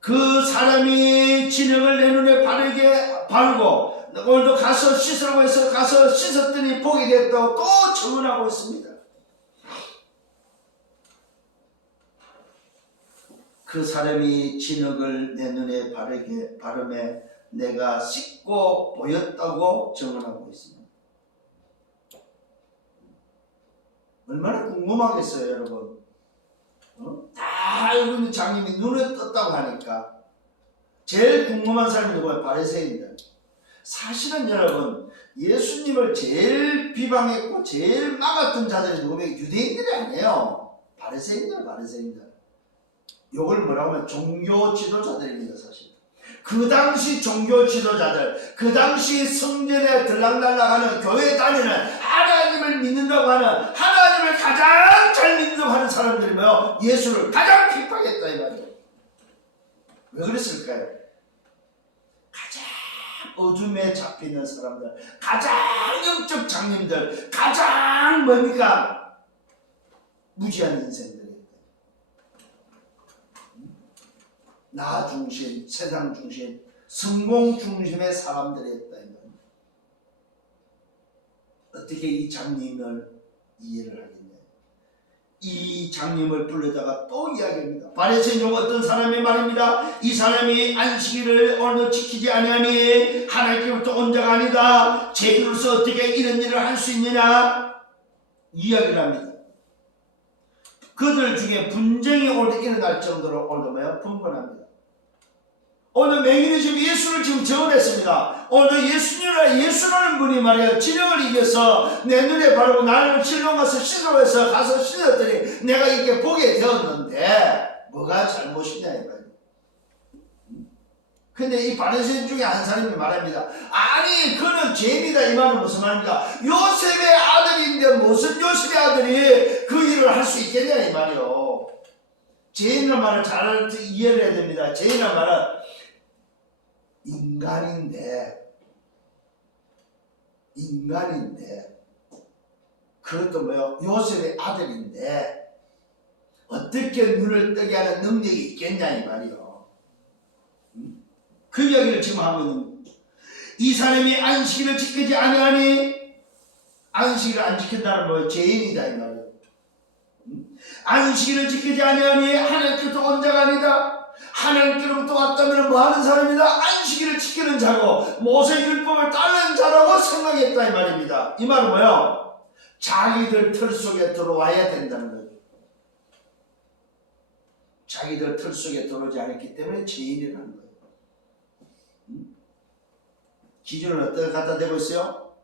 그 사람이 진흙을 내 눈에 바르게 바르고 오늘도 가서 씻으라고 해서 가서 씻었더니 복이 됐다고 또 증언하고 있습니다. 그 사람이 진흙을 내 눈에 바르게 바르매 내가 씻고 보였다고 증언하고 있습니다. 얼마나 궁금하겠어요, 여러분. 다 알고 있는 장님이 눈에 떴다고 하니까 제일 궁금한 사람이 누구예요? 바리새인들. 사실은 여러분, 예수님을 제일 비방했고 제일 막았던 자들이 누구예요? 유대인들이 아니에요. 바리새인들. 이걸 뭐라고 하면 종교 지도자들입니다. 사실 그 당시 종교 지도자들, 그 당시 성전에 들락날락하는 교회 다니는 하나님을 믿는다고 하는, 하나님을 가장 잘 믿는다고 하는 사람들이 뭐요? 예수를 가장 핍박했다 이 말이에요. 왜 그랬을까요? 가장 어둠에 잡히는 사람들, 가장 영적 장님들, 가장 뭡니까? 무지한 인생들, 나 중심, 세상 중심, 성공 중심의 사람들이었다. 어떻게 이 장님을 이해를 하겠냐? 이 장님을 불러다가 또 이야기합니다. 바리새인 중 어떤 사람이 말입니다. 이 사람이 안식일을 오늘 지키지 아니하니 하나님께로부터 온 자가 아니다. 죄인으로서 어떻게 이런 일을 할 수 있느냐? 이야기를 합니다. 그들 중에 분쟁이 오늘 일어날 정도로 오늘 뭐야? 분분합니다. 오늘 맹인이 지금 예수를 지금 증언했습니다. 오늘 예수라는 분이 말이야, 진영을 이겨서 내 눈에 바르고 나를 실로 가서 씻으러 해서 가서 씻었더니 내가 이렇게 보게 되었는데 뭐가 잘못이냐 이 말이야. 근데 이 바리새인 중에 한 사람이 말합니다. 아니 그는 죄인이다. 이 말은 무슨 말입니까? 요셉의 아들인데 무슨 요셉의 아들이 그 일을 할 수 있겠냐 이 말이요. 죄인이라는 말을 잘 이해를 해야 됩니다. 죄인이라는 말은 인간인데 그것도 뭐요? 요셉의 아들인데 어떻게 눈을 뜨게 하는 능력이 있겠냐 이 말이요. 그 이야기를 지금 하고 있는 겁니다. 이 사람이 안식일을 지키지 아니하니, 안식일을 안 지킨다는 뭐예요? 죄인이다 이 말이에요. 안식일을 지키지 아니하니 하나님께로부터 온 자가 아니다. 하나님께로부터 왔다면 뭐 하는 사람이다? 안식일을 지키는 자고 모세 율법을 따르는 자라고 생각했다 이 말입니다. 이 말은 뭐예요? 자기들 틀 속에 들어와야 된다는 거예요. 자기들 틀 속에 들어오지 않았기 때문에 죄인이라는 거예요. 기준을 어떻게 갖다 대고 있어요?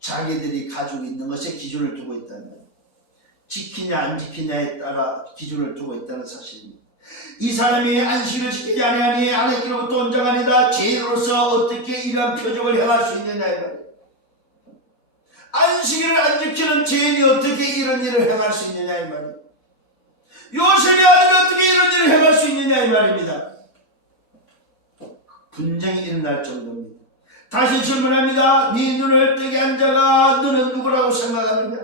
자기들이 가지고 있는 것에 기준을 두고 있다는 거예요. 지키냐 안 지키냐에 따라 기준을 두고 있다는 사실입니다. 이 사람이 안식일을 지키지 아니하니 하나님께로부터 온 자가 아니다. 죄인으로서 어떻게 이러한 표적을 행할 수 있느냐 이 말이에요. 안식일을 안 지키는 죄인이 어떻게 이런 일을 행할 수 있느냐 이 말이에요. 요셉의 아들이 어떻게 이런 일을 행할 수 있느냐 이 말입니다. 분쟁이 일어날 정도입니다. 다시 질문합니다. 네 눈을 뜨게 한 자가 너는 누구라고 생각하느냐?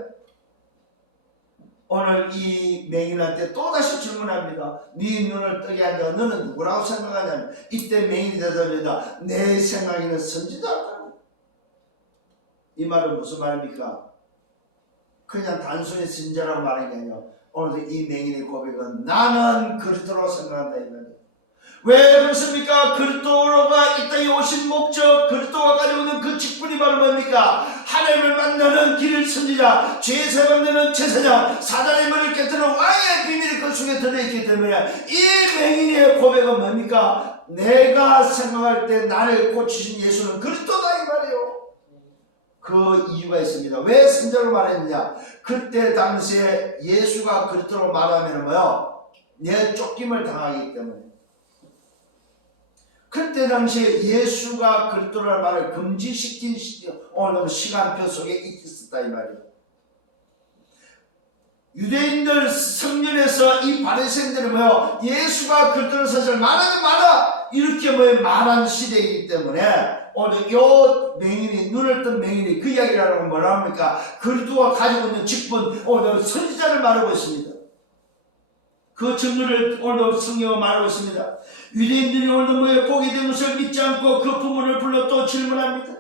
오늘 이 맹인한테 또다시 질문합니다. 네 눈을 뜨게 한 자가 너는 누구라고 생각하냐면 이때 맹인이 대답합니다. 내 생각에는 선지자다. 이 말은 무슨 말입니까? 그냥 단순히 선지자라고 말하는 게 아니라 오늘도 이 맹인의 고백은 나는 그리스도라고 생각한다 이 말이에요. 왜 그렇습니까? 그리스도가 이 땅에 오신 목적, 그리스도가 가지고 있는 그 직분이 바로 뭡니까? 하나님을 만나는 길 선지자, 죄 사함되는 제사장, 사단의 머리를 깨뜨리는 왕의 비밀이 그 속에 들어있기 때문에 이 맹인의 고백은 뭡니까? 내가 생각할 때 나를 고치신 예수는 그리스도다 이 말이에요. 그 이유가 있습니다. 왜 선지자로 말했느냐? 그때 당시에 예수가 그리스도로 말하면 뭐요? 내 쫓김을 당하기 때문에. 그때 당시에 예수가 그리스도라는 말을 금지시킨 오늘 시간표 속에 있었다 이 말이에요. 유대인들 성전에서 이 바리새인들이 뭐요? 예수가 그리스도라는 사실을 말하면 말아 이렇게 말한 시대이기 때문에 오늘 요 맹인이 눈을 뜬 맹인이 그 이야기를 하라고 뭐라 합니까? 그리스도가 가지고 있는 직분 오늘 선지자를 말하고 있습니다. 그 정리를 오늘도 성경은 말하고 있습니다. 유대인들이 오늘도 뭐에 보게 된 것을 믿지 않고 그 부모를 불러 또 질문합니다.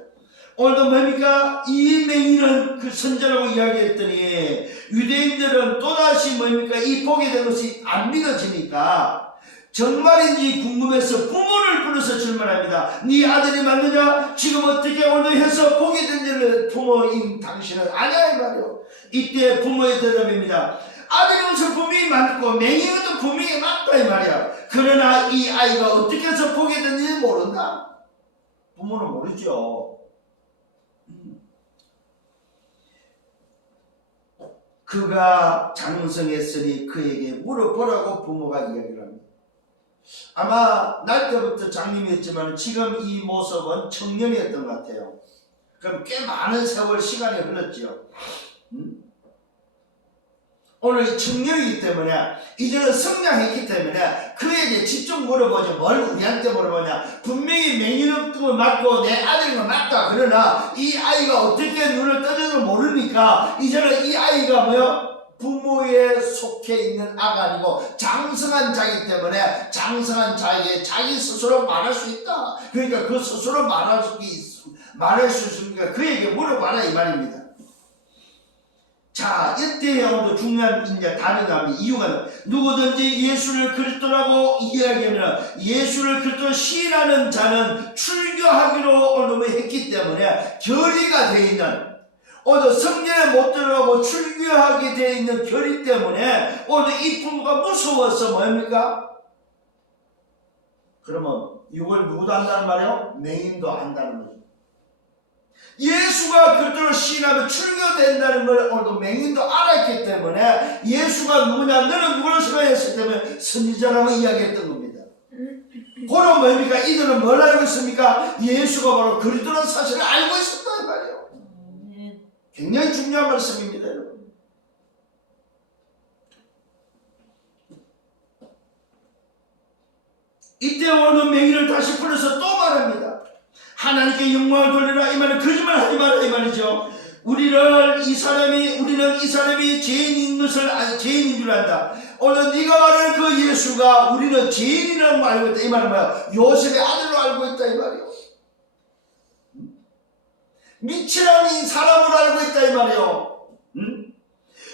오늘도 뭡니까? 이 맹인은 그 선자라고 이야기했더니 유대인들은 또다시 뭡니까? 이 보게 된 것이 안 믿어지니까 정말인지 궁금해서 부모를 불러서 질문합니다. 네 아들이 맞느냐? 지금 어떻게 오늘 해서 보게 된 일을 부모인 당신은 아냐 이 말이요. 이때 부모의 대답입니다. 아들이 무슨 분명히 맞고 맹인은 분명히 맞다 이 말이야. 그러나 이 아이가 어떻게 해서 보게 됐는지 모른다. 부모는 모르죠. 그가 장성했으니 그에게 물어보라고 부모가 이야기를 합니다. 아마 날 때부터 장님이었지만 지금 이 모습은 청년이었던 것 같아요. 그럼 꽤 많은 세월 시간이 흘렀죠. 오늘 청년이기 때문에 이제는 성장했기 때문에 그에게 직접 물어보죠. 뭘 우리한테 물어보냐. 분명히 맹인은 꿈을 맞고 내 아들인 맞다. 그러나 이 아이가 어떻게 눈을 떠져도 모르니까 이제는 이 아이가 뭐요? 부모에 속해 있는 아가 아니고 장성한 자이기 때문에 장성한 자에게 자기 스스로 말할 수 있다. 그러니까 그 스스로 말할 수 있으니까 그에게 물어봐라 이 말입니다. 자, 이때 오늘도 중요한 이제 다른 이유가 누구든지 예수를 그리스도라고 이야기하면 예수를 그리스도로 시인하는 자는 출교하기로 오늘 했기 때문에 결의가 되어 있는 오늘 성전에 못 들어가고 출교하게 되어 있는 결의 때문에 오늘 이 부모가 무서워서 뭡니까? 그러면 이걸 누구도 안다는 말이에요? 맹인도 안다는 거죠. 예수가 그리스도로 시인하면 출교된다는 걸 오늘도 맹인도 알았기 때문에 예수가 누구냐 너는 누구를 생각했을 때문에 선지자라고 이야기했던 겁니다. 그럼 뭡니까? 이들은 뭘 알고 있습니까? 예수가 바로 그리스도라는 사실을 알고 있었다 이 말이에요. 굉장히 중요한 말씀입니다 여러분. 이때 오늘 맹인을 다시 불러서 또 말합니다. 하나님께 영광을 돌리라 이 말은 거짓말 하지 마라 이 말이죠. 우리는 이 사람이 죄인인 것을 죄인인 줄 안다. 오늘 네가 말하는 그 예수가 우리는 죄인이라고 알고 있다 이 말은 뭐야? 요셉의 아들로 알고 있다 이 말이요. 미치라는 사람으로 알고 있다 이 말이요.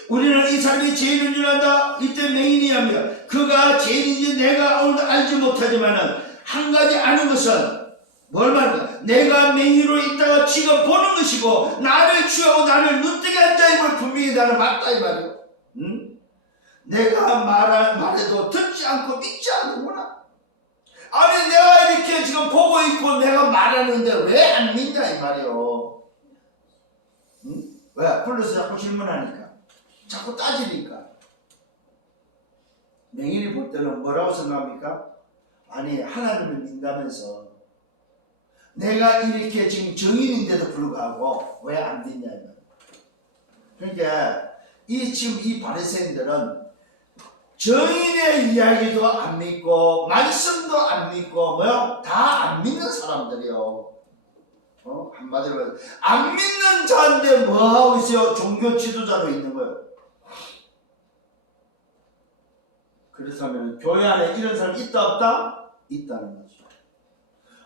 우리는 이 사람이 죄인인 줄 안다. 이때 맹인이 합니다. 그가 죄인인지 내가 오늘도 알지 못하지만은 한 가지 아는 것은 뭘 말할까? 내가 맹인으로 있다가 지금 보는 것이고 나를 취하고 나를 눈뜨게 한 자임을 분명히 나는 맞다 이 말이에요. 내가 말해도 듣지 않고 믿지 않는구나. 아니 내가 이렇게 지금 보고 있고 내가 말하는데 왜 안 믿냐 이 말이에요. 왜? 불러서 자꾸 질문하니까 자꾸 따지니까. 맹인이 볼 때는 뭐라고 생각합니까? 아니 하나님을 믿다면서 내가 이렇게 지금 정인인데도 불구하고 왜 안 믿냐 이 말이에요. 그러니까 지금 이 바리새인들은 정인의 이야기도 안 믿고 말씀도 안 믿고 뭐요? 다 안 믿는 사람들이요. 한마디로 안 믿는 자인데 뭐하고 있어요? 종교 지도자로 있는 거예요. 그렇다면 교회 안에 이런 사람이 있다 없다? 있다는 거죠.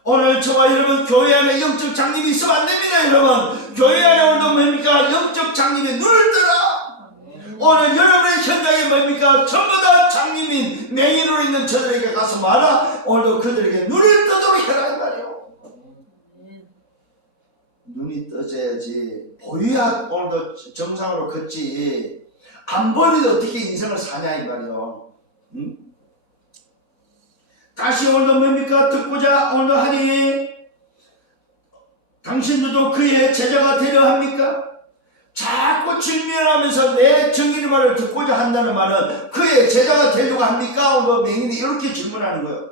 오늘 저와 여러분 교회 안에 영적 장님이 있으면 안 됩니다 여러분. 교회 안에 오늘도 뭡니까? 영적 장님의 눈을 뜨라. 오늘 여러분의 현장에 뭡니까? 전부 다 장님인 맹인으로 있는 저들에게 가서 말아. 오늘도 그들에게 눈을 뜨도록 해라 이 말이에요. 눈이 떠져야지 보여야 오늘도 정상으로 걷지. 안 보이는데 어떻게 인생을 사냐 이 말이에요. 다시 오늘도 뭡니까? 듣고자 오늘도 하니 당신들도 그의 제자가 되려 합니까? 자꾸 질문하면서 내 정인의 말을 듣고자 한다는 말은 그의 제자가 되려고 합니까? 오늘도 맹인이 이렇게 질문하는 거예요.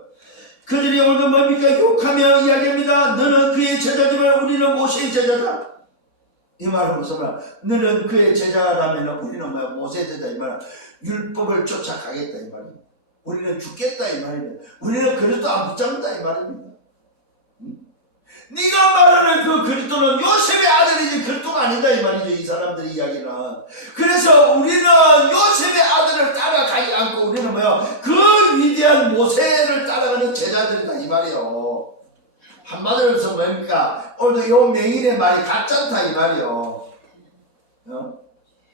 그들이 오늘도 뭡니까? 욕하며 이야기합니다. 너는 그의 제자지만 우리는 모세의 제자다. 이 말은 무슨 말? 너는 그의 제자라면 우리는 뭐야? 모세의 제자 이 말은 율법을 쫓아가겠다 이 말입니다. 우리는 죽겠다 이 말입니다. 우리는 그리스도 안 붙잡는다 이 말입니다. 네가 말하는 그 그리스도는 요셉의 아들이지 그리스도가 아니다 이 말이죠. 이 사람들의 이야기는. 그래서 우리는 요셉의 아들을 따라가지 않고 우리는 뭐야? 한마디로서 뭡니까? 오늘 요 맹인의 말이 가짜다 이 말이요.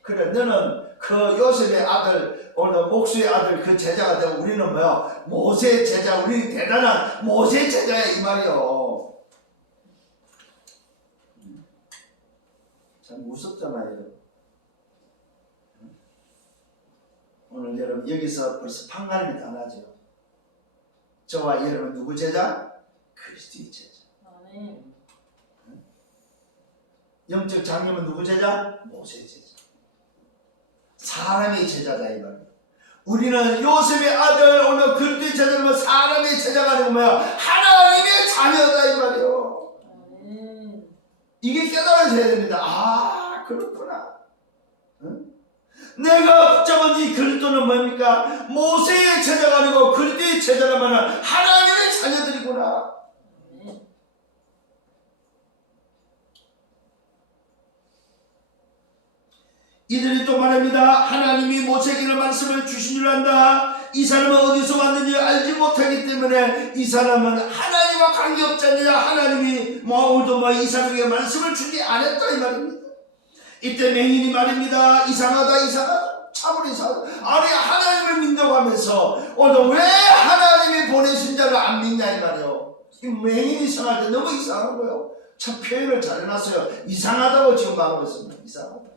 그래 너는 그 요셉의 아들 오늘 목수의 아들 그 제자가 되고 우리는 뭐야? 모세의 제자, 우리 대단한 모세의 제자야 이 말이요. 참 무섭잖아요. 오늘 여러분 여기서 벌써 판가름이 다 나죠. 저와 여러분 누구 제자? 그리스도의 제자. 영적 장님은 누구 제자? 모세의 제자. 사람의 제자다 이 말이에요. 우리는 요셉의 아들 오늘 그리스도의 제자는 사람의 제자가 아니고 뭐야? 하나님의 자녀다 이 말이에요. 이게 깨달아져야 됩니다. 아 그렇구나. 내가 붙잡은 이 그리스도는 뭡니까? 모세의 제자가 아니고 그리스도의 제자라면 하나님의 자녀들이구나. 이들이 또 말합니다. 하나님이 모세에게 말씀을 주신 줄 안다. 이 사람은 어디서 왔는지 알지 못하기 때문에 이 사람은 하나님과 관계없지 않느냐. 하나님이 오늘도 이 사람에게 말씀을 주지 않았다 이 말입니다. 이때 맹인이 말입니다. 이상하다. 참으로 이상하다. 아니 하나님을 믿는다고 하면서 오늘 왜 하나님이 보내신 자를 안 믿냐 이 말이에요. 이 맹인이 이상할 때 너무 이상한 거예요. 참 표현을 잘 해놨어요. 이상하다고 지금 말하고 있습니다. 이상하다.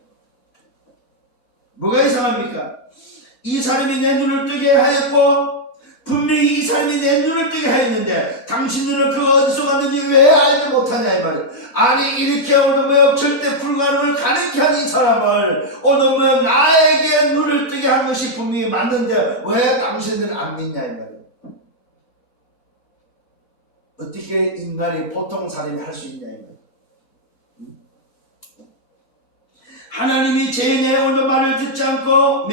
뭐가 이상합니까? 이 사람이 내 눈을 뜨게 하였고 분명히 이 사람이 내 눈을 뜨게 하였는데 당신 눈은 그가 어디서 갔는지 왜 알지 못하냐 이 말이에요. 아니 이렇게 오늘 절대 불가능을 가능케 한 이 사람을 오늘 나에게 눈을 뜨게 한 것이 분명히 맞는데 왜 당신들은 안 믿냐 이 말이에요. 어떻게 인간이 보통 사람이 할 수 있냐 이 말이에요. 하나님이 죄인의 오늘 말을 듣지 않고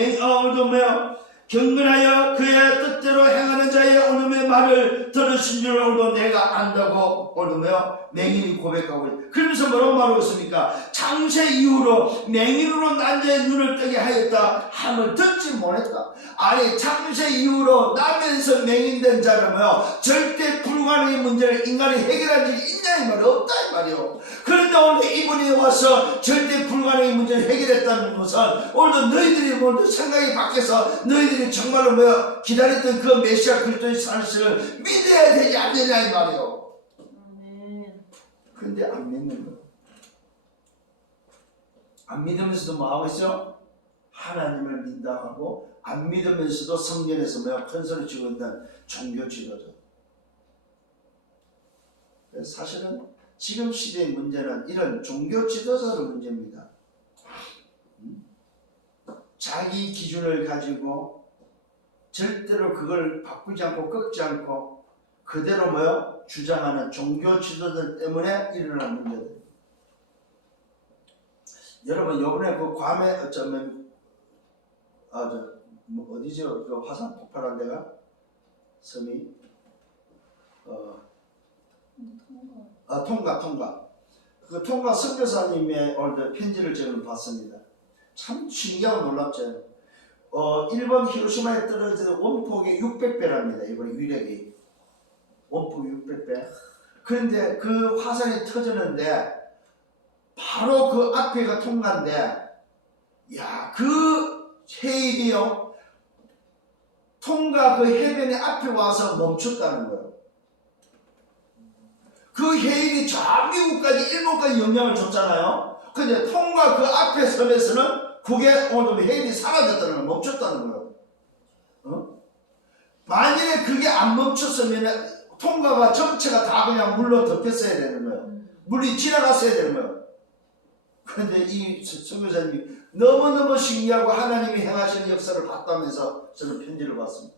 경건하여 그의 뜻대로 행하는 자의 오늘의 말을 들으신 줄 오늘 내가 안다고 오늘 맹인이 고백하고 있다. 그러면서 뭐라고 말하고 있습니까? 창세 이후로 맹인으로 난 자의 눈을 뜨게 하였다 함을 듣지 못했다. 아니 창세 이후로 나면서 맹인된 자라면 절대 불가능의 문제를 인간이 해결한 적이 있냐 이 말이 없다 이 말이요. 그런데 오늘 이분이 와서 절대 불가능의 문제를 해결했다는 것은 오늘도 너희들이 오늘도 생각이 바뀌어서 너희들이 정말로 기다렸던 그 메시아 그리스도의 사실을 믿어야 되지 않느냐 이 말이요. 그런데 안 믿는 거예요. 안 믿으면서도 뭐 하고 있어요? 하나님을 믿다 하고 안 믿으면서도 성전에서 큰 소리 치고 있는 종교 지도자. 사실은 지금 시대의 문제는 이런 종교 지도자의 문제입니다. 자기 기준을 가지고 절대로 그걸 바꾸지 않고 꺾지 않고 그대로 주장하는 종교 지도자 때문에 일어난 문제들. 여러분 요번에 그 괌에 어쩌면 어디죠? 그 화산 폭발한 데가 섬이 통가. 그 통가 선교사님의 오늘 편지를 저는 봤습니다. 참 신기하고 놀랍죠. 일본 히로시마에 떨어진 원폭이 600배랍니다. 이번에 위력이 원폭 600배. 그런데 그 화산이 터졌는데 바로 그 앞에가 통가인데, 야, 그 해일이요, 통가 그 해변의 앞에 와서 멈췄다는 거예요. 그 해일이 저 미국까지 일본까지 영향을 줬잖아요. 근데 통가 그 앞에 섬에서는 그게 오늘 해일이 사라졌다는 걸 멈췄다는 거예요. 만약에 그게 안 멈췄으면 통가가 전체가 다 그냥 물로 덮였어야 되는 거예요. 물이 지나갔어야 되는 거예요. 그런데 이 선교사님이 너무너무 신기하고 하나님이 행하시는 역사를 봤다면서 저는 편지를 받습니다.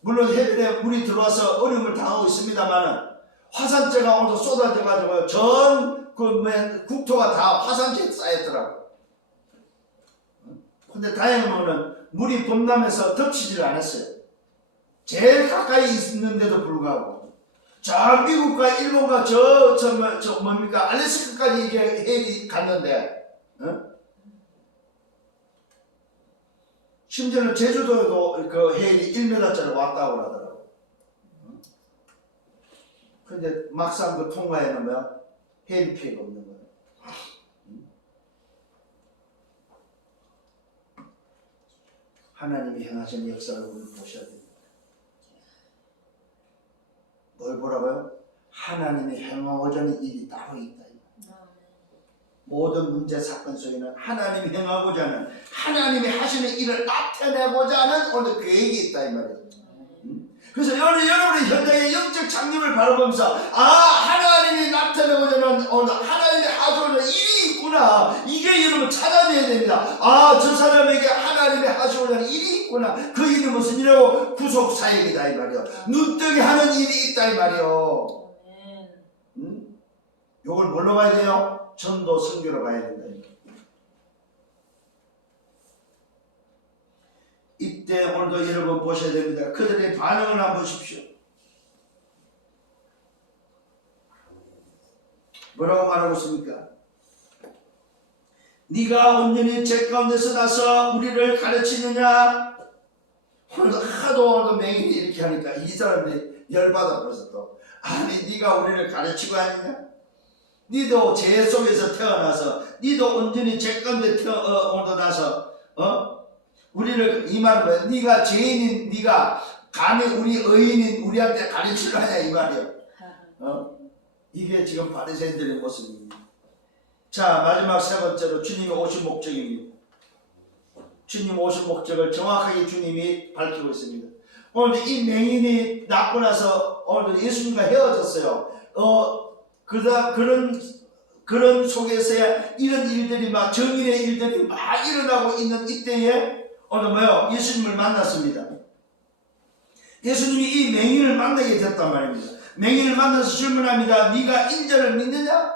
물론 해변에 물이 들어와서 어려움을 당하고 있습니다만 화산재가 오늘도 쏟아져가지고 전 그 국토가 다 화산재에 쌓였더라고요. 근데 다행한 거는 물이 범람해서 덮치지를 않았어요. 제일 가까이 있는데도 불구하고 저 미국과 일본과 뭡니까 알래스카까지 이게 해일이 갔는데, 심지어는 제주도에도 그 해일이 1m짜리 왔다고 하더라고요. 근데 막상 그 통과해 놓으면 해일 피해가 없는 거예요. 하나님이 행하시는 역사를 우리 보셔야 됩니다. 뭘 보라고요? 하나님이 행하고자 하는 일이 따로 있다. 모든 문제 사건 속에는 하나님이 행하고자 하는, 하나님이 하시는 일을 나타내고자 하는 오늘 계획이 있다 이 말이에요. 그래서 여러분의 현장의 영적 장님을 바라보면서 하나님이 나타내고자 하는 오늘 하나님이 하시는 일이 있구나, 이게 여러분 찾아내야 됩니다. 저 사람에게 하나님이 하시고자 하는 일이 있구나. 그 일이 무슨 일이라고? 구속사역이다 이 말이에요. 눈뜨게 하는 일이 있다 이 말이에요. 요걸 뭘로 봐야 돼요? 전도 선교로 봐야 된다. 이때 오늘도 여러분 보셔야 됩니다. 그들의 반응을 한번 보십시오. 뭐라고 말하고 있습니까? 네가 온전히 죄 가운데서 나서 우리를 가르치느냐? 오늘도 하도 맹인이 이렇게 하니까 이 사람들이 열받아 버려서 또 아니 네가 우리를 가르치고 하느냐? 니도 죄 속에서 태어나서 니도 온전히 죄 가운데 오늘도 나서 우리를 이 말은 뭐야? 네가 죄인인 네가 감히 우리 의인인 우리한테 가르치려 하냐 이 말이에요. 이게 지금 바리새인들의 모습입니다. 자, 마지막 세 번째로 주님이 오신 목적입니다. 주님 오신 목적을 정확하게 주님이 밝히고 있습니다. 오늘 이 맹인이 낳고 나서 오늘 예수님과 헤어졌어요. 그런 속에서야 이런 일들이 막 정인의 일들이 막 일어나고 있는 이때에 오늘 뭐요? 예수님을 만났습니다. 예수님이 이 맹인을 만나게 됐단 말입니다. 맹인을 만나서 질문합니다. 네가 인자를 믿느냐?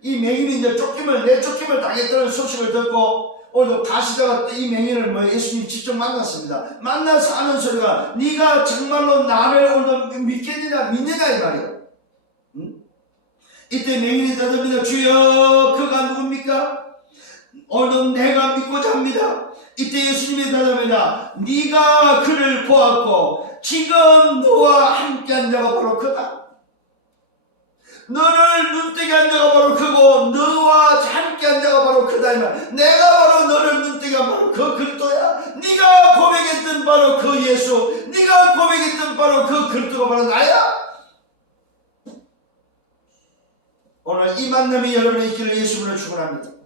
이 맹인이 이제 내쫓김을 당했다는 소식을 듣고 오늘 가시다가 이 맹인을 예수님 직접 만났습니다. 만나서 하는 소리가 네가 정말로 나를 오늘 믿느냐 이 말이에요. 이때 맹인이 대답합니다. 주여 그가 누굽니까? 오늘 내가 믿고자 합니다. 이때 예수님이 대답합니다. 네가 그를 보았고 지금 너와 함께 한 자가 바로 그다. 너를 눈뜨게 한 자가 바로 그고 너와 함께 한 자가 바로 그다. 내가 바로 너를 눈뜨게 한 바로 그 그리스도야. 네가 고백했던 바로 그 예수, 네가 고백했던 바로 그 그리스도가 바로 나야. 오늘 이 만남이 여러분의 길을 예수님으로 축원합니다.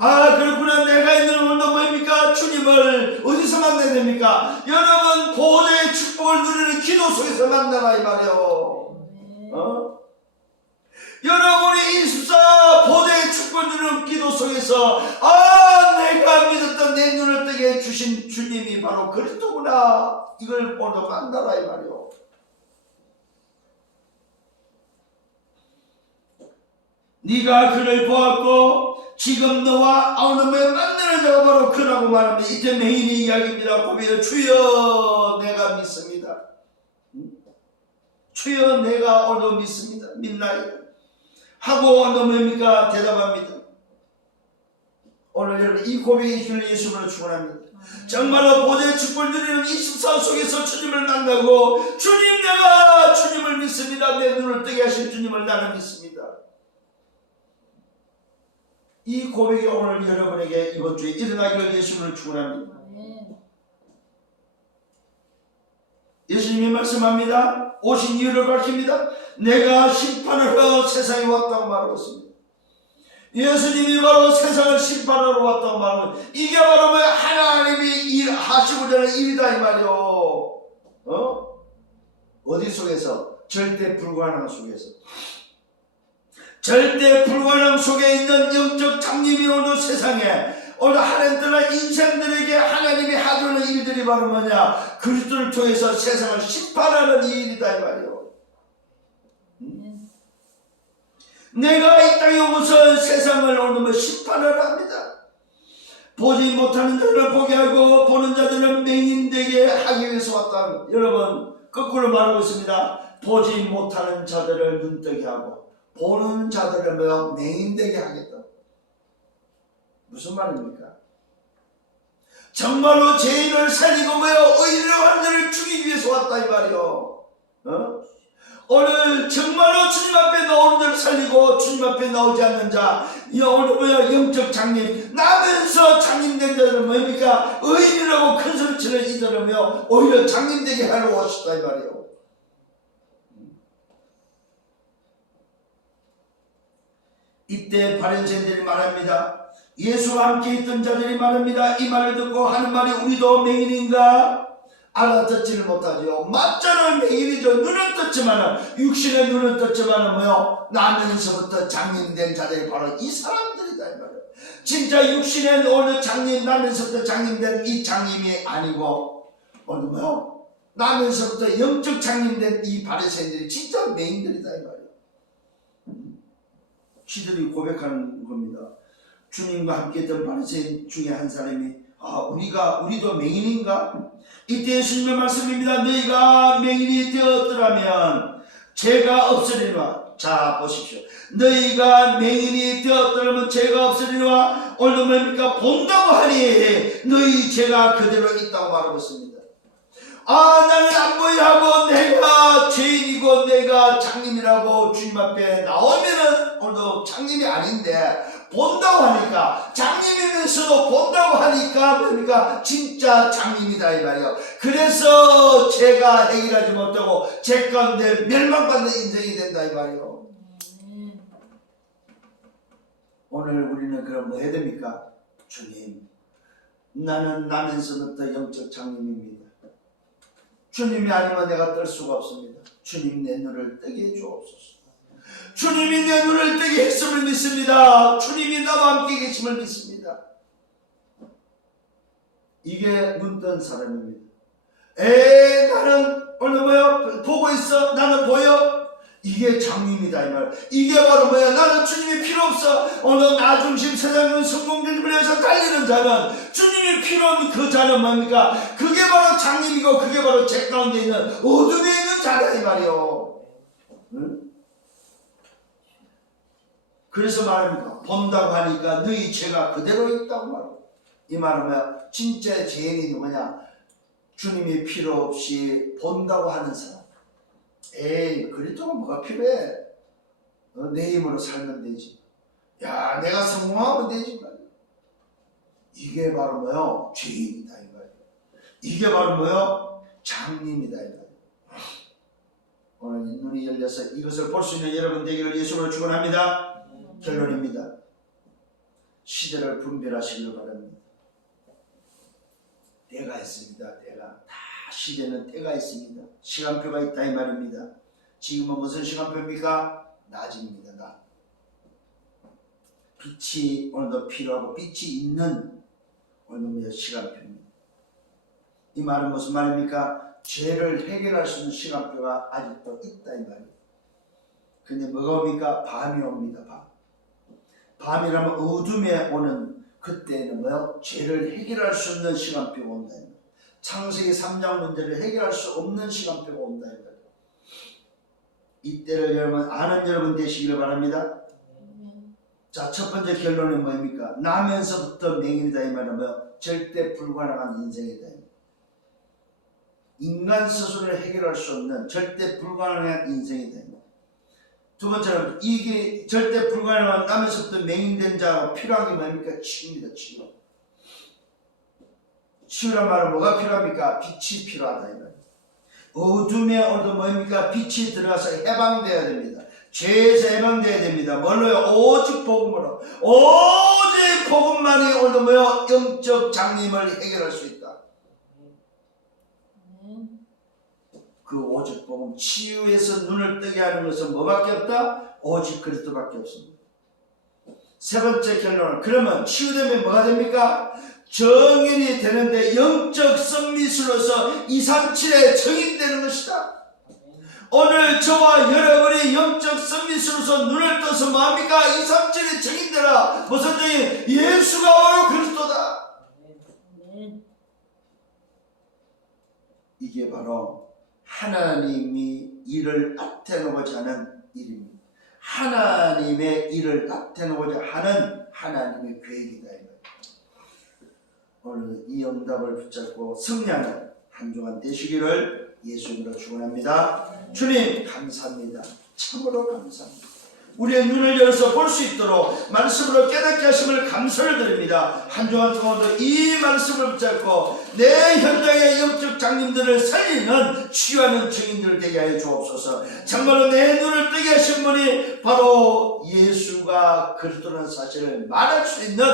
그렇구나. 내가 있는 오늘도 뭡니까? 주님을 어디서 만나야 됩니까? 여러분 보호자의 축복을 누리는 기도 속에서 만나라 이 말이요. 여러분이 24 보호자의 축복을 누리는 기도 속에서 내가 믿었던 내 눈을 뜨게 해주신 주님이 바로 그리스도구나. 이걸 오늘 만나라 이 말이요. 네가 그를 보았고 지금 너와 오늘 만나는 자가 바로 그라고 말합니다. 이때 맹인의 이야기입니다. 고백을 주여 내가 믿습니다. 주여 내가 오늘 믿습니다. 믿나이다 하고 오늘 뭡니까? 대답합니다. 오늘 여러분 이 고백의 길을 예수님으로 축원합니다. 정말로 보좌의 축복을 누리는 24 속에서 주님을 만나고 주님 내가 주님을 믿습니다. 내 눈을 뜨게 하신 주님을 나는 믿습니다. 이 고백이 오늘 여러분에게 이번 주에 일어나기를 예수님을 축원합니다. 예수님이 말씀합니다. 오신 이유를 밝힙니다. 내가 심판을 하러 세상에 왔다고 말하고 있습니다. 예수님이 바로 세상을 심판하러 왔다고 말하고 이게 바로 하나님이 하시고자 하는 일이다 이 말이요. 어디 속에서? 절대 불가능한 속에서. 절대 불가능 속에 있는 영적 장님이 오늘 세상에 오늘 하나님들의 인생들에게 하나님이 하시는 일들이 바로 뭐냐? 그리스도를 통해서 세상을 심판하는 일이다 이 말이에요. 내가 이 땅에 오고서 세상을 오늘 심판을 합니다. 보지 못하는 자들을 보게 하고 보는 자들은 맹인되게 하기 위해서 왔다. 여러분 거꾸로 말하고 있습니다. 보지 못하는 자들을 눈뜨게 하고 보는 자들을 맹인되게 하겠다. 무슨 말입니까? 정말로 죄인을 살리고 의인을 완전히 죽이기 위해서 왔다 이 말이요. 오늘 정말로 주님 앞에 나오는 자를 살리고 주님 앞에 나오지 않는 자, 오늘 뭐야 영적 장님, 나면서 장님된 자들은 뭡니까? 의인이라고 큰 소리치는 이들은요 오히려 장님되게 하려고 하셨다 이 말이에요. 이때 바리새인들이 말합니다. 예수와 함께 있던 자들이 말합니다. 이 말을 듣고 하는 말이 우리도 맹인인가? 알아듣지를 못하죠. 맞자는 맹인이죠. 눈은 떴지만은, 육신의 눈은 떴지만은 뭐요? 나면서부터 장님된 자들이 바로 이 사람들이다 이 말이에요. 진짜 육신의 오늘 장님, 나면서부터 장님된 이 장님이 아니고 오늘 뭐요? 나면서부터 영적 장님된 이 바리새인들이 진짜 맹인들이다 이 말이에요. 시들이 고백하는 겁니다. 주님과 함께 했던 바리새인 중에 한 사람이 우리도 맹인인가? 이때 예수님의 말씀입니다. 너희가 맹인이 되었더라면 죄가 없으리라. 자 보십시오. 너희가 맹인이 되었더라면 죄가 없으리라. 오늘 뭡니까? 본다고 하니 너희 죄가 그대로 있다고 말하고 있습니다. 나는 안 보여 하고 내가 죄인이고 내가 장님이라고 주님 앞에 나오면은 오늘도 장님이 아닌데 본다고 하니까, 장님이면서도 본다고 하니까 뭡니까? 진짜 장님이다 이 말이에요. 그래서 죄가 해결하지 못하고 죄 가운데 멸망받는 인생이 된다 이 말이에요. 오늘 우리는 그럼 뭐 해야 됩니까? 주님, 나는 나면서부터 영적 장님입니다. 주님이 아니면 내가 뜰 수가 없습니다. 주님 내 눈을 뜨게 해주옵소서. 주님이 내 눈을 뜨게 했음을 믿습니다. 주님이 나와 함께 계심을 믿습니다. 이게 눈 뜬 사람입니다. 나는 오늘 뭐야? 보고 있어? 나는 보여? 이게 장님이다 이 말. 이게 바로 뭐야? 나는 주님이 필요 없어. 오늘 나 중심 세상은 성공들을 위해서 달리는 자는, 주님이 필요한 그 자는 뭡니까? 그게 바로 장님이고 그게 바로 죄 가운데 있는 어둠에 있는 자다 이 말이요. 응? 그래서 말합니다. 본다고 하니까 너희 죄가 그대로 있다고 말하고. 이 말은 뭐야? 진짜 죄인이 누구냐? 주님이 필요 없이 본다고 하는 사람. 그리스도가 뭐가 필요해? 내 힘으로 살면 되지. 야, 내가 성공하면 되지. 이게 바로 뭐요? 죄인이다 이 말이에요. 이게 바로 뭐요? 장님이다 이 말이에요. 오늘 눈이 열려서 이것을 볼 수 있는 여러분 되기를 예수로 축원합니다. 결론입니다. 시대를 분별하시길 바랍니다. 때가 있습니다. 때가 다 시대는 때가 있습니다. 시간표가 있다 이 말입니다. 지금은 무슨 시간표입니까? 낮입니다. 낮. 빛이 오늘도 필요하고 빛이 있는 오늘의 시간표입니다. 이 말은 무슨 말입니까? 죄를 해결할 수 있는 시간표가 아직도 있다 이 말이에요. 근데 뭐가 옵니까? 밤이 옵니다. 밤이라면 어둠에 오는 그때는 뭐요? 죄를 해결할 수 없는 시간표가 온다. 창세기 3장 문제를 해결할 수 없는 시간표가 온다. 이때를 여러분 아는 여러분 되시기를 바랍니다. 자, 첫 번째 결론은 뭐입니까? 나면서부터 맹인이다 이 말은 뭐요? 절대 불가능한 인생이다. 인간 스스로를 해결할 수 없는 절대 불가능한 인생이다. 두 번째는 이게 절대 불가능한 나면서부터 맹인된 자가 필요한 게 뭡니까? 치유입니다. 치유. 치유란 말은 뭐가 필요합니까? 빛이 필요하다. 어둠에 오늘도 뭡니까? 빛이 들어가서 해방되어야 됩니다. 죄에서 해방되어야 됩니다. 뭘로요? 오직 복음으로. 오직 복음만이 오늘도 뭐요? 영적 장님을 해결할 수 있다. 그 오직 복음, 치유에서 눈을 뜨게 하는 것은 뭐밖에 없다? 오직 그리스도밖에 없습니다. 세 번째 결론은, 그러면 치유되면 뭐가 됩니까? 정인이 되는데 영적 성미술로서 237에 정인되는 것이다. 오늘 저와 여러분이 영적 성미술로서 눈을 떠서 뭐합니까? 237에 정인되라. 무슨 정인? 예수가 바로 그리스도다. 이게 바로 하나님이 일을 나타내고자 하는 일입니다. 하나님의 일을 나타내고자 하는 하나님의 계획이다. 오늘 이 응답을 붙잡고 승리하는 한 주간 되시기를 예수님으로 축원합니다. 주님 감사합니다. 참으로 감사합니다. 우리의 눈을 열어서 볼 수 있도록 말씀으로 깨닫게 하심을 감사를 드립니다. 한 주간 동안도 이 말씀을 붙잡고 내 현장의 영적 장님들을 살리는 치유하는 증인들 되게 하여 주옵소서. 정말로 내 눈을 뜨게 하신 분이 바로 예수가 그리스도라는 사실을 말할 수 있는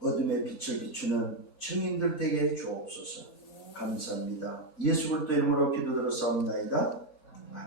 어둠의 빛을 비추는 증인들 되게 해 주옵소서. 감사합니다. 예수 그리스도 이름으로 기도드렸사옵나이다. 아멘.